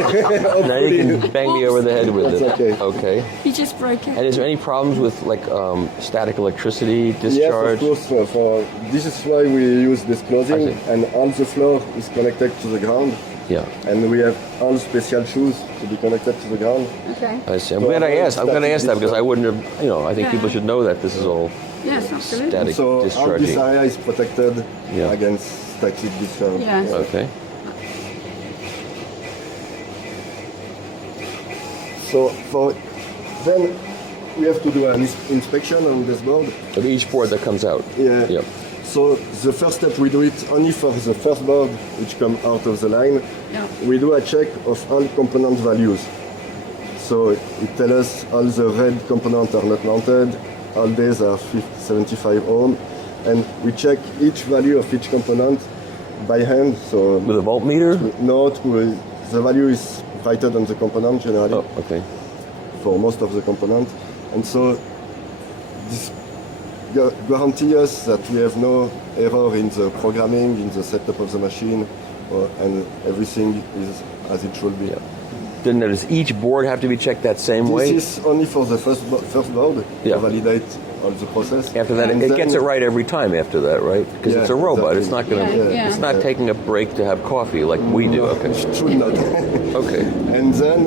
Now you can bang me over the head with it. That's okay. Okay. You just broke it. And is there any problems with like static electricity Yes, discharge? of course. This is why we use this clothing, I see. and all the floor is connected to the ground. Yeah, And we have all special shoes to be connected to the ground. Okay. I see. I'm glad I asked. I'm glad I asked that because I wouldn't have. I think Yeah. people should know that this is all Yes, absolutely. static So all this discharging. area is protected Yeah. against static discharge. Yes. Okay. So then we have to do an inspection on this board. Of each board that comes out. Yeah. Yep. So the first step we do it only for the first board which come out of the line. Yeah. We do a check of all component values. So it tells us all the red components are not mounted, all these are 75 ohm, and we check each value of each component by hand. So With a voltmeter? no, the value is written on the component generally. Oh, okay. For most of the components. And so this guarantees us that we have no error in the programming, in the setup of the machine, and everything is as it should be. Yeah. Then does each board have to be checked that same way? This is only for the first board Yeah. to validate all the process. After that, And it gets it then- right every time after that, right? Because it's a Yeah, robot. exactly. It's not gonna. Yeah. It's not taking a break to have coffee like we do. Okay. It should not. Okay. And then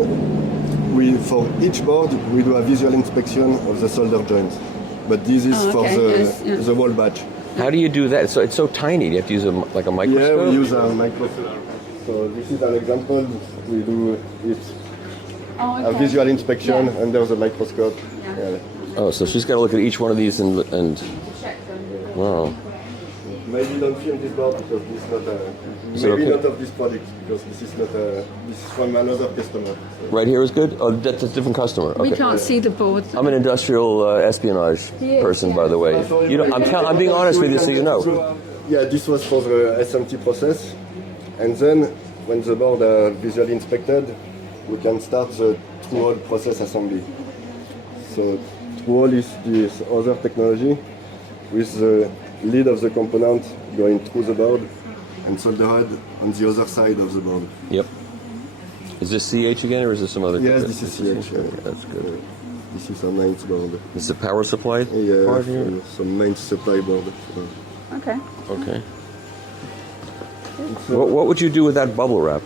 for each board, we do a visual inspection of the solder joints. But this is Oh, for okay, yes, yeah. the whole batch. How do you do that? So it's so tiny. Do you have to use like a microscope? Yeah, we use a microscope. So this is an example. We do it Oh, a okay. visual inspection Yeah. under the microscope. Yeah. Yeah. Oh, so she's got to look at each one of these and Check them. wow. Maybe don't film this board because this is not a. Is it Maybe okay? not of this product because this is not a. This is from another customer. So. Right here is good. Oh, that's a different customer. Okay. We can't see the board. I'm an industrial espionage Yes, person, yeah. by the way. You know, I'm being honest with you, so you know. Yeah, this was for the SMT process, and then when the board are visually inspected, we can start the through-hole process assembly. So through-hole is this other technology with the lead of the component going through the board and soldered on the other side of the board. Yep. Is this CH again, or is this some other? Yes, this is CH. Okay, that's good. This is a mains board. This is a power supply Yeah, part here. some mains supply board. So. Okay. Okay. What would you do with that bubble wrap?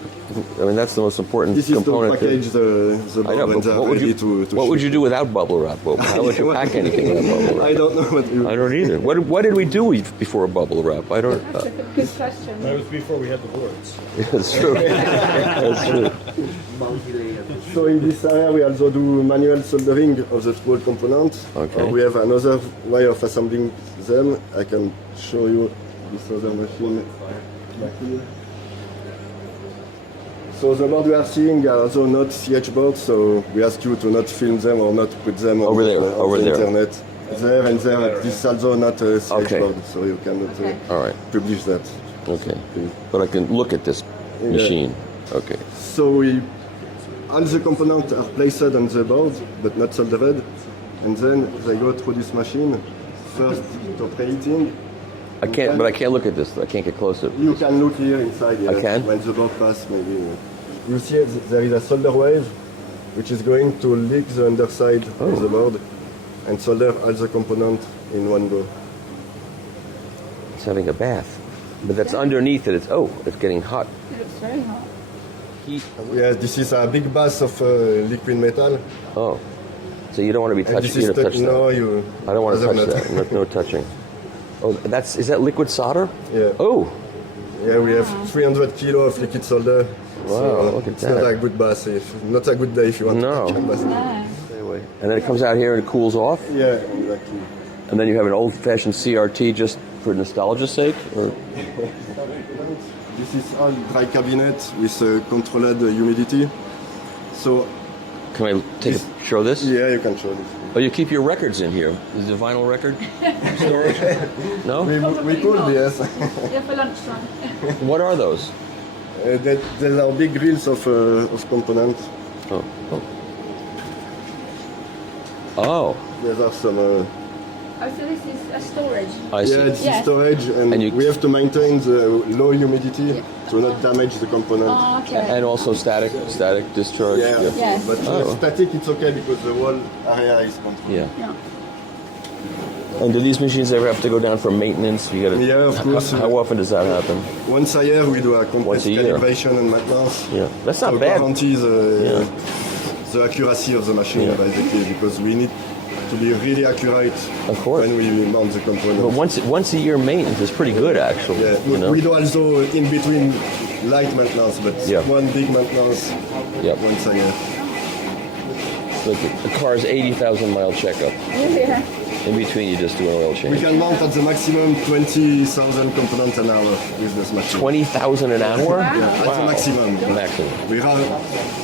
I mean, that's the most important This is to component. package the I know, board when but they are what would ready you to what would ship. you do without bubble wrap? Well, how would you pack anything without bubble wrap? I don't know what you. I don't either. What did we do before bubble wrap? I don't. That's a good question. That was before we had the boards. That's true. That's true. So in this area we also do manual soldering of the through components. Okay. Or we have another way of assembling them. I can show you this other machine back here. So the board we are seeing are also not CH boards, so we ask you to not film them or not put them on, Over there, on over the there. internet. There and there, this is also not a CH Okay. board, so you cannot All right. publish that. Okay. But I can look at this machine. Okay. So all the components are placed on the board, but not soldered, and then they go through this machine. First to preheating. I can't. But I can't look at this. I can't get closer. You can look here inside. Yes, I can? When the board passes, maybe. You see there is a solder wave, which is going to lick the underside of the board, and solder all the components in one go. It's having a bath. But that's underneath it. It's getting hot. It looks very hot. Yes, this is a big bath of liquid metal. Oh. So you don't want to be And touching. this You is don't touch that. no, you. I don't want to rather touch not. that. No touching. Oh, is that liquid solder? Yeah. Oh. Yeah, we have 300 kilo of liquid solder. Wow, look at it's that. not a good bath. Not a good day if you want No. to take a bath. Stay away. And then it comes out here and cools off. Yeah, exactly. And then you have an old-fashioned CRT just for nostalgia's sake. Or? This is all dry cabinet with controlled humidity. So Can I show this? yeah, you can show this. Oh, you keep your records in here. Is it a vinyl record storage? No? We could, yes. Yeah, for lunchtime. What are those? There are big reels of components. Oh. Oh. There are some. Oh, so this is a storage. I see. Yeah, this Yes. is storage, and we have to maintain the low humidity to not damage the component. Oh, okay. And also static discharge. Yeah, Yes. but static it's okay because the whole area is controlled. Yeah. Yeah. And do these machines ever have to go down for maintenance? You gotta, Yeah, of course. How often does that happen? Once a year we do a complete Once a year. calibration and maintenance. Yeah, that's not to bad. guarantee the accuracy of the machine basically, because we need to be really accurate Of course. when we mount the component. But once a year maintenance is pretty good, actually. Yeah, You know? we do also in between light maintenance, but Yeah. one big maintenance Yep. once a year. Look, the car's 80,000 mile checkup. Yeah. In between, you just do an oil We change. can mount at the maximum 20,000 components an hour with this machine. 20,000 an hour? Yeah, at the maximum. Maximum.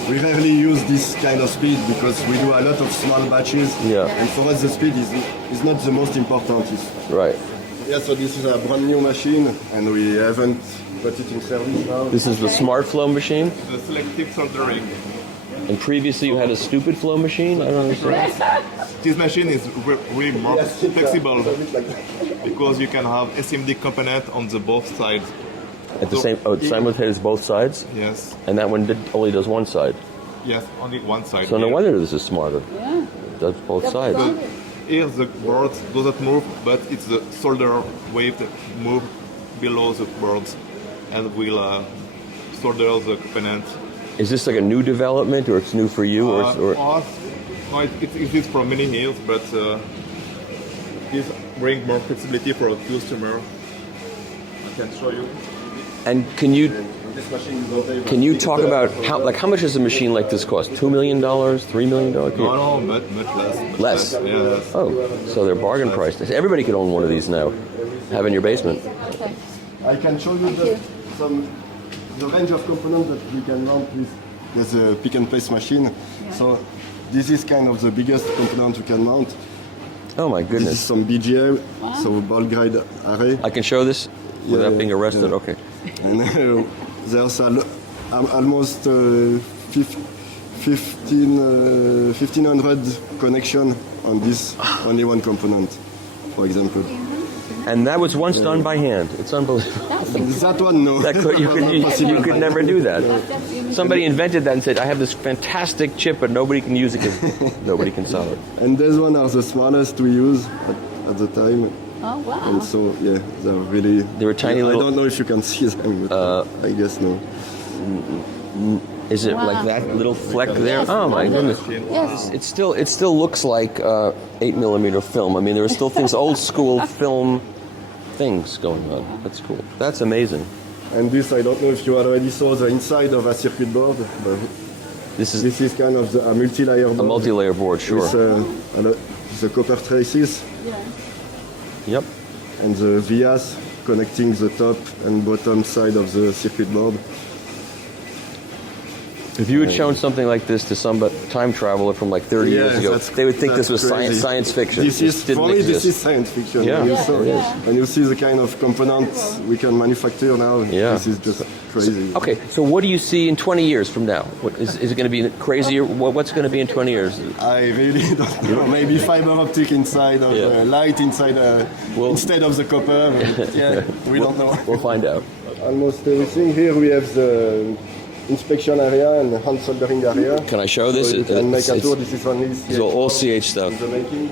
We rarely use this kind of speed because we do a lot of small batches. Yeah. And for us, the speed is not the most important. Right. Yeah, so this is a brand new machine, and we haven't put it in service now. This is the smart flow machine? The selective soldering. And previously you had a stupid flow machine? I don't understand. This machine is really more flexible because you can have SMD component on the both sides. At the same, simultaneous both sides? Yes, And that one only does one side. yes, only one side. So no here. wonder this is smarter. Yeah. It does both sides. Here the board doesn't move, but it's the solder wave that move below the boards and will solder the component. Is this like a new development, or it's new for you? Or No, it exists for many years, but this brings more flexibility for a customer. I can show you. and can you This machine is not able can you to- talk about how much does a machine like this cost? $2 million, $3 million? No, much less. Less? Yes. Oh, so they're bargain priced. Everybody could own one of these now. Have in your basement. Okay. I can show you the range of components that we can mount with a pick and place machine. So this is kind of the biggest component we can mount. Oh my This is goodness. some BGA, so ball grade array. I can show this without Yeah, being arrested? yeah. Okay. And there's almost 1,500 connection on this only one component, for example. And that was once done by hand. It's unbelievable. That one, no. That could, you That was not possible. could never do that. That's Somebody invented that and said, I have this fantastic chip, but nobody can use it because nobody can solder it. And these one are the smallest we use at the time. Oh, wow. And so, yeah, they're really... They were tiny I little- don't know if you can see them, but I guess no. Is it like that little fleck there? Oh my goodness! Yes. It still looks like 8mm film. I mean, there are still things, old school film things going on. That's cool. That's amazing. And this, I don't know if you already saw the inside of a circuit board, but This is this is kind of a multi-layer board. a multi-layer board, sure. With the copper traces Yep. and the vias connecting the top and bottom side of the circuit board. If you had shown something like this to some time traveler from like 30 years ago, they would think this was crazy. science fiction. This is, didn't for me, exist. this is science fiction. Yeah. When you see the kind of components we can manufacture now, Yeah. this is just crazy. Okay, so what do you see in 20 years from now? Is it going to be crazier? What's going to be in 20 years? I really don't know. Maybe fiber optic inside of light inside instead of the copper. But yeah, we don't know. We'll find out. Almost everything. Here we have the inspection area and hand soldering area. Can I show this? So you can make a It's- tour. This is only CH So all CH stuff. in the making.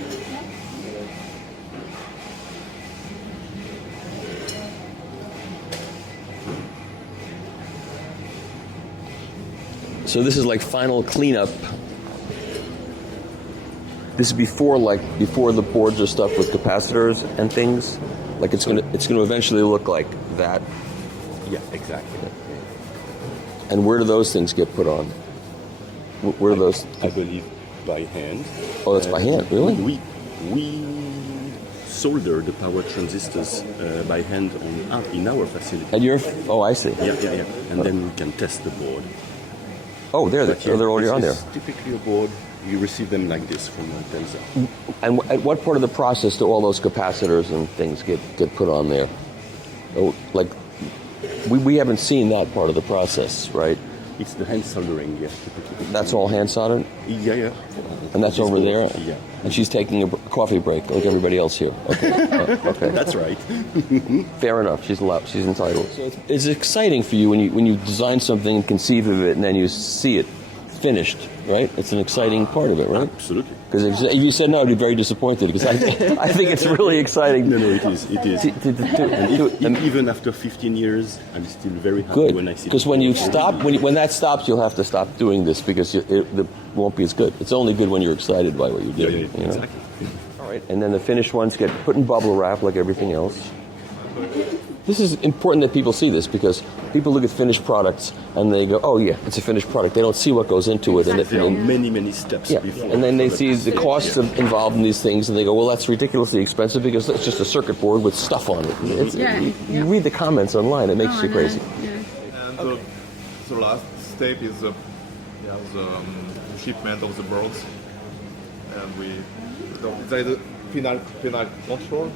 So this is like final cleanup. This is before the boards are stuffed with capacitors and things. Like it's gonna eventually look like that. Yeah, exactly. And where do those things get put on? Where do those? I believe by hand. Oh, that's by hand, really? We solder the power transistors by hand in our facility. And you're? Oh, I see. Yeah. And then we can test the board. Oh, they're already on there. This is typically a board. You receive them like this from Telsa. And at what part of the process do all those capacitors and things get put on there? Oh, like we haven't seen that part of the process, right? It's the hand soldering, yes, typically. That's all hand soldered, Yeah. and that's This over there. board, yeah. And she's taking a coffee break like everybody else here. Okay. Okay. That's right. Fair enough. She's allowed. She's entitled. So it's exciting for you when you design something and conceive of it, and then you see it finished, right? It's an exciting part of it, right? Absolutely. Because if you said no, I'd be very disappointed. Because I think it's really exciting. No, it is. It is. And even after 15 years, I'm still very happy Good. when I see. Because when you stop, when that stops, you'll have to stop doing this because it won't be as good. It's only good when you're excited by what you're doing. Yeah, you know? exactly. All right, and then the finished ones get put in bubble wrap like everything else. this is important that people see this, because people look at finished products and they go, oh yeah, it's a finished product. They don't see what goes into it. And There are many steps before. And then they see the costs involved in these things, and they go, well, that's ridiculously expensive because it's just a circuit board with stuff on it. You read the comments online, it makes you crazy. And the last step is the shipment of the boards, and there is a final control.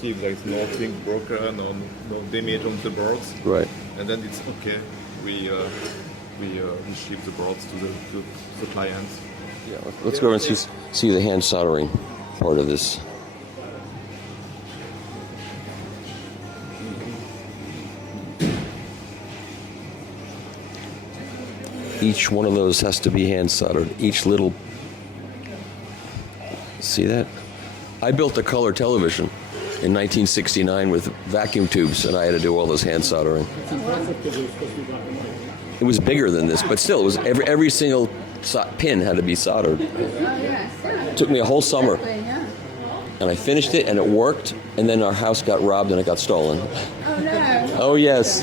See if there is nothing broken or no damage on the boards. Right. And then it's okay. We ship the boards to the clients. Yeah. Let's go over and see the hand soldering part of this. Each one of those has to be hand soldered. Each little. See that? I built a color television in 1969 with vacuum tubes, and I had to do all this hand soldering. It was bigger than this, but still, it was every single pin had to be soldered. It took me a whole summer, and I finished it, and it worked. And then our house got robbed, and it got stolen. Oh no. Oh yes,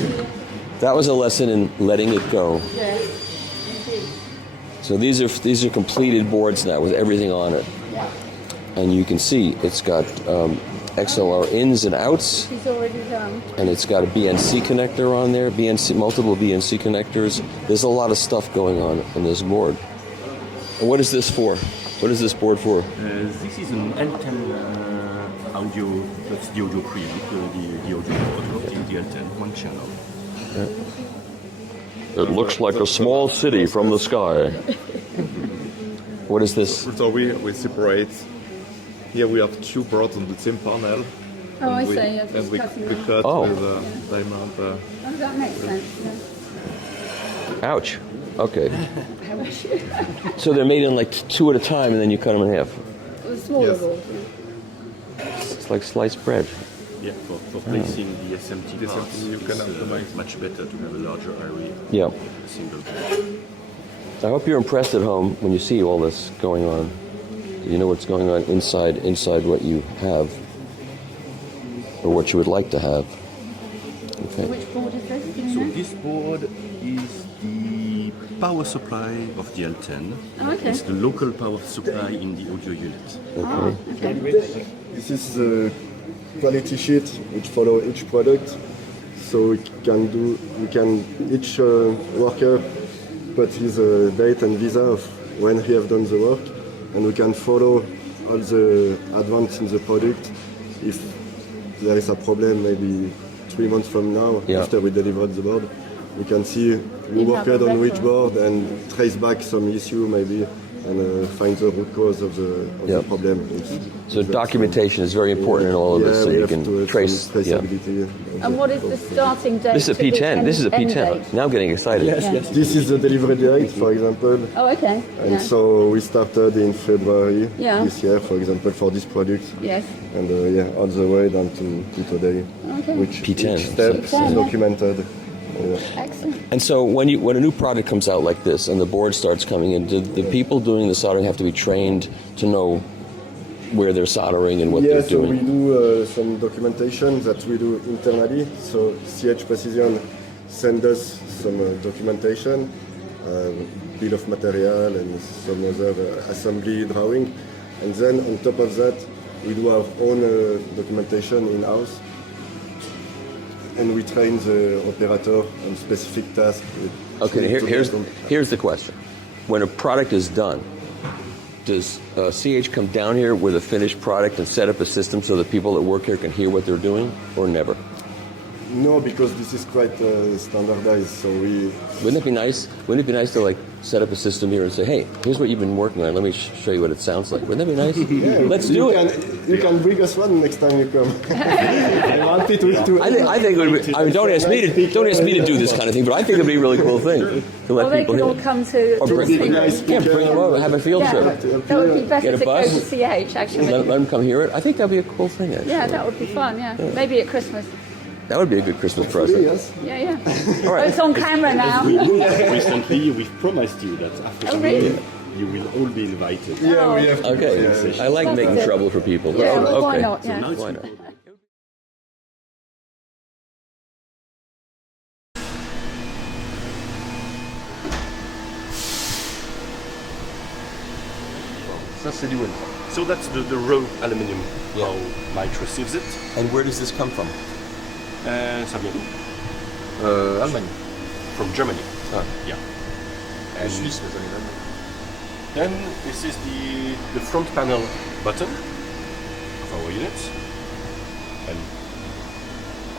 that was a lesson in letting it go. So these are completed boards now with everything on it, and you can see it's got XLR ins and outs. He's already done. And it's got a BNC connector on there, multiple BNC connectors. There's a lot of stuff going on in this board. And what is this for? What is this board for? This is an L10 audio, that's the audio preamp, the audio board in the L10, one channel. It looks like a small city from the sky. What is this? So we separate. Here we have two boards on the same panel. Oh, I see. And we cut with a diamond. Oh, that makes sense. Yeah. Ouch. Okay. So they're made in like two at a time, and then you cut them in half. The smaller board. It's like sliced bread. Yeah, for placing the SMT parts, you can it's much better to have a larger area. Yeah. A single board. I hope you're impressed at home when you see all this going on. You know what's going on inside what you have, or what you would like to have. Okay. Which board is this? Do you So know? this board is the power supply of the L10. Oh, okay. It's the local power supply in the audio unit. Okay. This is the quality sheet which follow each product. So each worker put his date and visa of when he have done the work, and we can follow all the advance in the product. If there is a problem, maybe 3 months from now, after we delivered the board, we can see who worked on which board and trace back some issue maybe, and find the root cause of the problem. So documentation is very important in all of this, so you can trace. Traceability. And what is the starting date? This is a to the P10. This is a end P10. date? Now I'm getting excited. This is the delivery date, for example. Oh, okay. And so we started in February Yeah. this year, for example, for this product. Yes. And all the way down to today, Okay. which P10. each step is P10, yeah. documented. Excellent. And so when a new product comes out like this and the board starts coming in, do the people doing the soldering have to be trained to know where they're soldering and what they're So we doing? do some documentation that we do internally. So CH Precision send us some documentation, bill of material and some other assembly drawing. And then on top of that, we do our own documentation in-house. And we train the operator on specific tasks. Okay, here's the question. When a product is done, does CH come down here with a finished product and set up a system so that people that work here can hear what they're doing, or never? No, because this is quite standardized. So Wouldn't it be nice? Wouldn't it be nice to like set up a system here and say, "Hey, here's what you've been working on. Let me show you what it sounds like." Wouldn't that be nice? Let's do it. You can bring us one next time you come. I wanted to. I think it would be, I mean, don't ask me to do this kind of thing, but I think it'd be a really cool thing to let Well, they people could all hear. come to Bring them over, have a field trip. That would be better Get a to go bus. to CH, actually. Let them come hear it. I think that'd be a cool thing. Actually. Yeah, that would be fun, yeah. Maybe at Christmas. That would be a good Christmas present. Yes. Yeah, yeah. All right. Oh, it's on camera now. Recently, we've promised you that after Oh, the really? meeting, you will all be invited. Yeah, we have to. Okay. I like making trouble for people. Yeah, well, okay. why not? So Yeah. now it's Why not? c'est du Wolff. So that's the raw aluminium, how Mike receives it. And where does this come from? Ça vient d'où? Allemagne. From Germany. Ah. Yeah. En Suisse, mais en Allemagne. Then this is the front panel button of our unit. And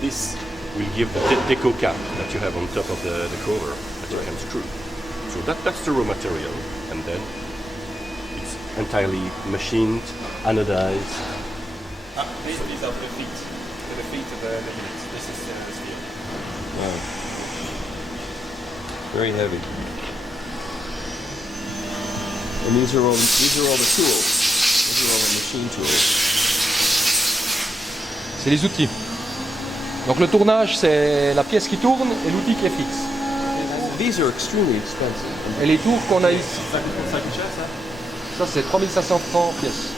this will give the deco cap that you have on top of the cover that you can screw. So that's the raw material. And then it's entirely machined, anodized. These are the feet. The feet of the unit. This is steel. Wow. Very heavy. And these are all the tools. These are all the machine tools. C'est les outils. Donc le tournage, c'est la pièce qui tourne et l'outil qui est fixe. These are extremely expensive. Et les tours qu'on a ici, ça c'est 3500 francs pièce.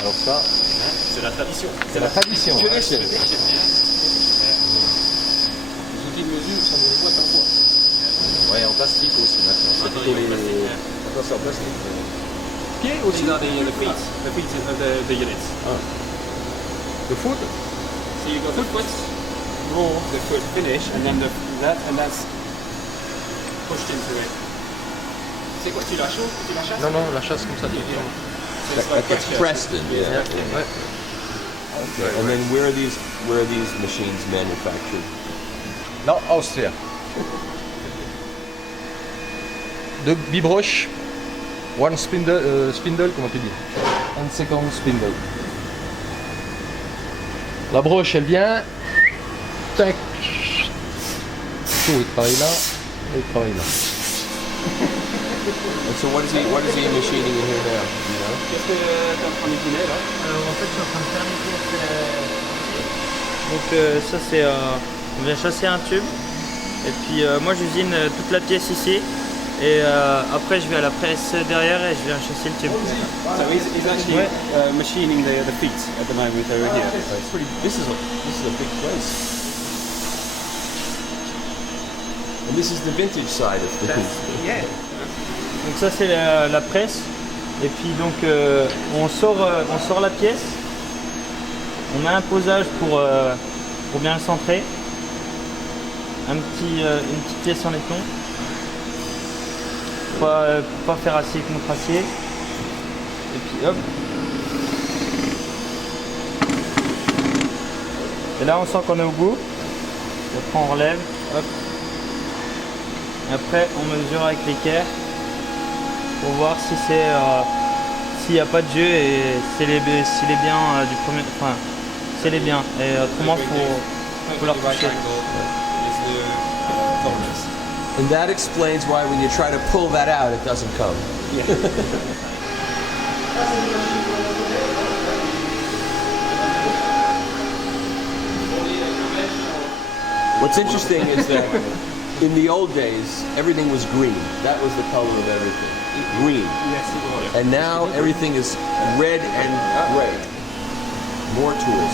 Alors ça, C'est la tradition. c'est la tradition. Tradition. Les outils de mesure sont des boîtes en bois. Ouais, en plastique aussi maintenant. Maintenant c'est en plastique. Pied aussi. These are the feet of the units. Le foot. So you got the foot, raw, the foot finish, and then that's pushed into it. C'est quoi, tu la chasses? Non, la chasse comme ça. So it's like That's pressed in. Yeah. Ouais. Okay. And then where are these machines manufactured? Non, Austria. De bibroche, one spindle, comment tu dis? Un second spindle. La broche, elle vient. Tac. Il travaille là, et il travaille là. And so what is he machining in here now? You know? Qu'est-ce que tu es en train d'utiliser là? Alors en fait je suis en train de faire une pièce. Donc ça c'est on vient chasser un tube et puis moi j'usine toute la pièce ici et après je vais à la presse derrière et je viens chasser le tube. So he's actually machining the feet at the moment over here. This is a big place. And this is the vintage side of things. Yeah. Donc ça c'est la presse et puis donc on sort la pièce, on met un posage pour bien le centrer, une petite pièce en laiton, pour pas faire acier contre acier, et puis hop. Et là on sent qu'on est au bout, et après on relève, hop. Et après on mesure avec l'équerre pour voir si s'il n'y a pas de jeu et s'il est bien du premier, enfin s'il est bien et autrement faut la repousser. And that explains why when you try to pull that out, it doesn't come. What's interesting is that in the old days, everything was green. That was the color of everything. Green. Yes, it was. And now everything is red and gray. More tools.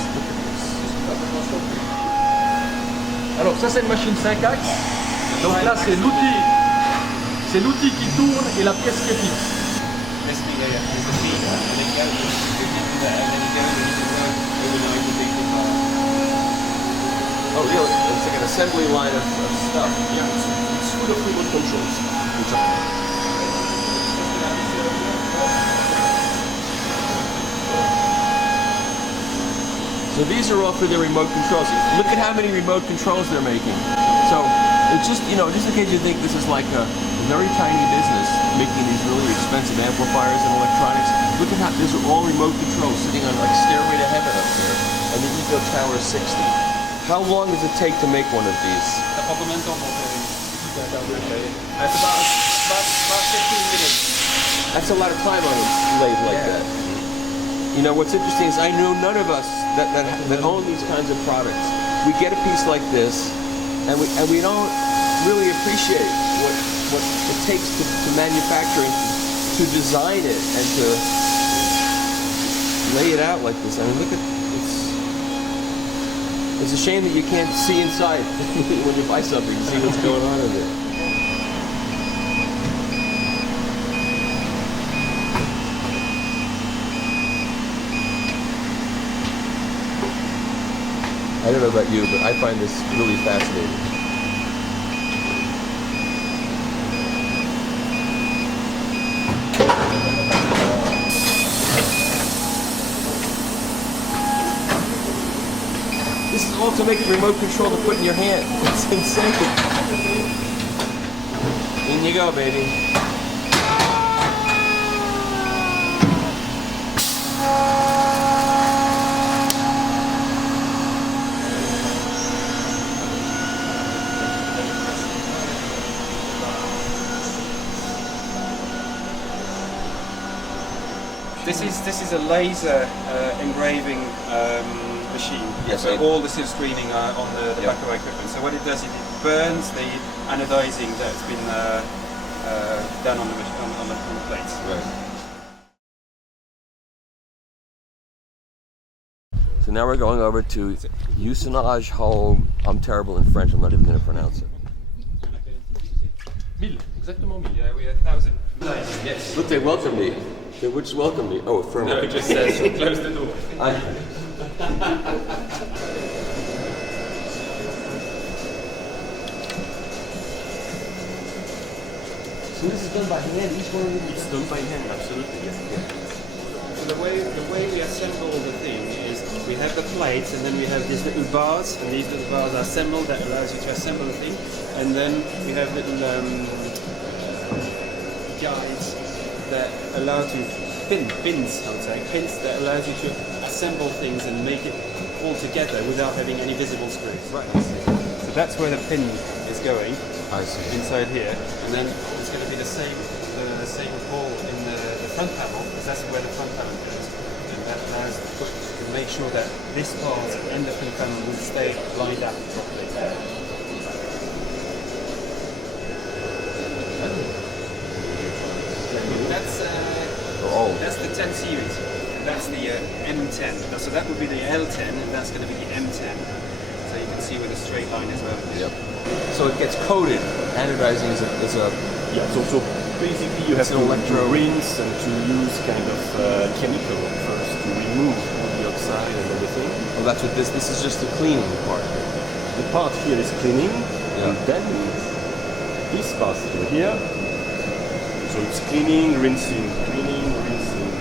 Alors ça c'est une machine 5 axes. Donc là c'est l'outil qui tourne et la pièce qui est fixe. Oh really? It's like an assembly line of stuff. Yeah, it's full of remote controls. So these are all for the remote controls. Look at how many remote controls they're making. So it's just, just in case you think this is like a very tiny business making these really expensive amplifiers and electronics, look at how these are all remote controls sitting on like Stairway to Heaven up there. And the Ego Tower 60. How long does it take to make one of these? Ça prend combien de temps pour faire It's about 15 minutes. That's a lot of time on a lathe like that. You know, what's interesting is I know none of us that own these kinds of products. We get a piece like this, and we don't really appreciate what it takes to manufacture and to design it and to lay it out like this. I mean, look at it's a shame that you can't see inside when you buy something to see what's going on in there. don't know about you, but I find this really fascinating. This is all to make the remote control to put in your hand. It's insane. In you go, baby. This is a laser engraving machine. Yes, so all the silk screening are on the back of our equipment. So what it does is it burns the anodizing that's been done on the plates. Right. So now we're going over to usinage home. I'm terrible in French. I'm not even going to pronounce it. 1000, exactement 1000. Yeah, we had 1000. Yes. Look, they welcome me. They just welcome me. Oh, firm. No, it just says close the door. So this is done by hand. Each one of them. It's done by hand, absolutely. Yes. So the way we assemble the thing is we have the plates and then we have these little bars, and these little bars are assembled. That allows you to assemble the thing, and then we have little guides that allow to pins, I would say, pins that allows you to assemble things and make it all together without having any visible screws. Right. So that's where the pin is going. I see. Inside here, and then it's going to be the same hole in the front panel, because that's where the front panel goes, and that allows to make sure that this part and the front panel will stay lined up properly. That's the 10 series. That's the M10. So that would be the L10, and that's going to be the M10. So you can see with a straight line as well. Yep. So it gets coated. Anodizing is a Yeah, so basically you have to rinse and to use kind of chemical first to remove all the oxide and everything. Oh, that's what this is just the cleaning part. The part here is cleaning, and then this part over here. So it's cleaning, rinsing, cleaning, rinsing.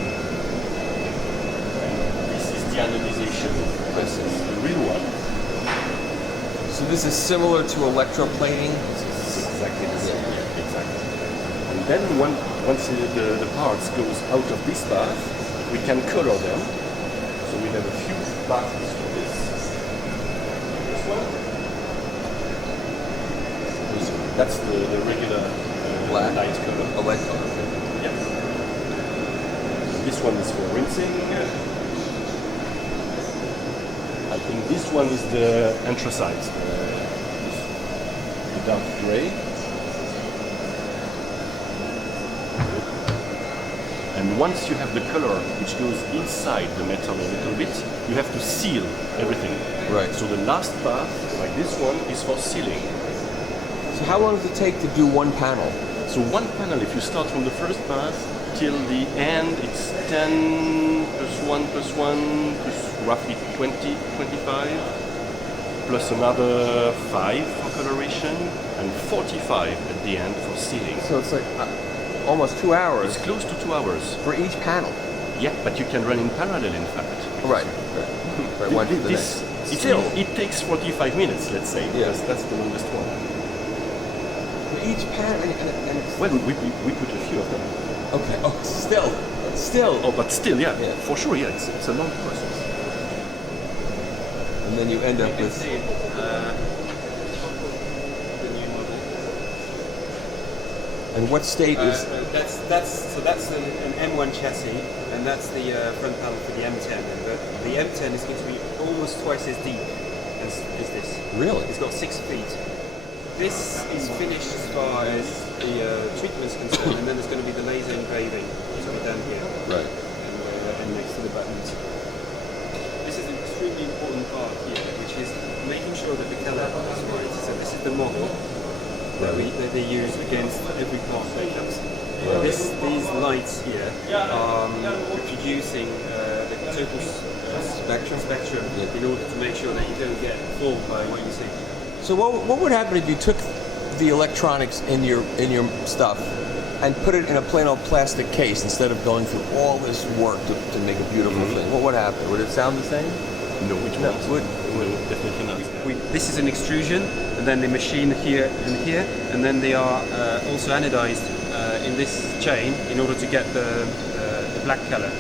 And this is the anodization process, the real one. So this is similar to electroplating? Exactly the same. Yeah, exactly. And then once the parts goes out of this bath, we can color them. So we have a few baths for this. This one. That's the regular black light color. A light color. Yeah. This one is for rinsing. I think this one is the anthracite, the dark gray. And once you have the color which goes inside the metal a little bit, you have to seal everything. Right. So the last part, like this one, is for sealing. So how long does it take to do one panel? So one panel, if you start from the first pass till the end, it's 10 plus 1 plus 1 plus roughly 20, 25, plus another 5 for coloration, and 45 at the end for sealing. So it's like almost 2 hours. It's close to 2 hours. For each panel? Yeah, but you can run in parallel, in fact. Right. Right. One to the next. It takes 45 minutes, let's say, because that's the longest one. For each panel, and it's... Well, we put a few of them. Okay. Oh, still. Oh, but still, yeah. For sure, yeah. It's a long process. And then you end up with... the new model. And what state is... That's an M1 chassis, and that's the front panel for the M10. And the M10 is going to be almost twice as deep as this. Really? It's got 6 feet. This is finished as far as the treatment is concerned, and then there's going to be the laser engraving to be done here. Right. And next to the buttons. This is an extremely important part here, which is making sure that the color is right. So this is the model that they use against every part that comes. These lights here are reproducing the total spectrum in order to make sure that you don't get fooled by what you see. So what would happen if you took the electronics in your stuff and put it in a plain old plastic case instead of going through all this work to make a beautiful thing? What would happen? Would it sound the same? No, it won't. No, definitely not. This is an extrusion, and then they machine here and here, and then they are also anodized in this chain in order to get the black color.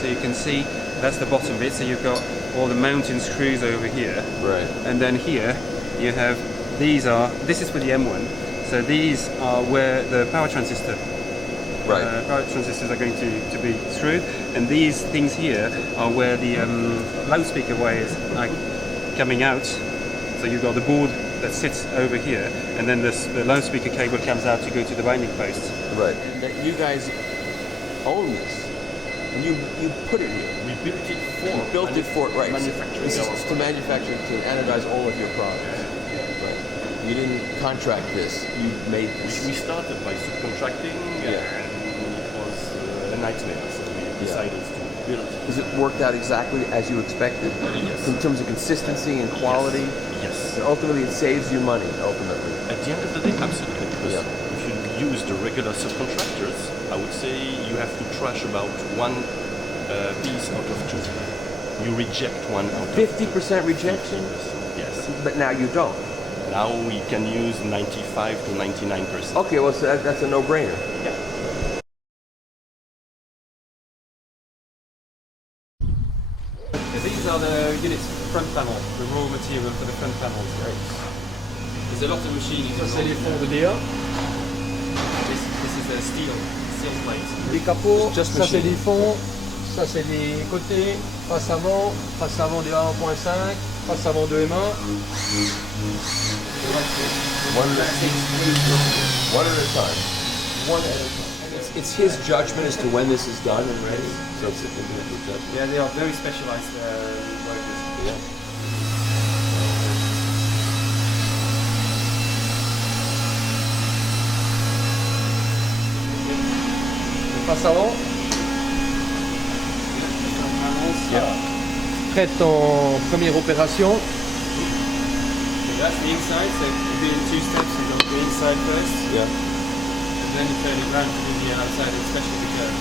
So you can see that's the bottom bit. So you've got all the mounting screws over here, right? And then here you have this is for the M1. So these are where the power transistor. Power transistors are going to be screwed, and these things here are where the loudspeaker wires are coming out. So you've got the board that sits over here, and then the loudspeaker cable comes out to go to the binding posts. Right. And that you guys own this, and you put it here. We built it for. You built it for right. Manufacturing. This is to manufacture, to anodize all of your products. Right. You didn't contract this. You made this. We started by subcontracting, and it was a nightmare. So we decided to build. Has it worked out exactly as you expected? Yes. In terms of consistency and quality? Yes. And ultimately, it saves you money, ultimately. At the end of the day, absolutely. Because if you use the regular subcontractors, I would say you have to trash about one piece out of two. You reject one out of 50% rejection? Yes. But now you don't. Now we can use 95 to 99%. Okay, well, so that's a no-brainer. Yeah. These are the units for the front panel, the raw material for the front panels. There's a lot of machining. Ça c'est les fonds de DA. This is a steel plate. Les capots, Just ça c'est machining. des fonds, ça c'est des côtés, face avant des 1.5, face avant de M1. One at a time. One at a time. It's his judgment as to when this is done and ready. So it's an individual judgment. Yeah, they are very specialized workers. Yeah. Face avant. Prête en première opération. So that's the inside, so you do it in two steps. You go the inside first, Yeah. and then you turn it around to do the outside, especially the curve.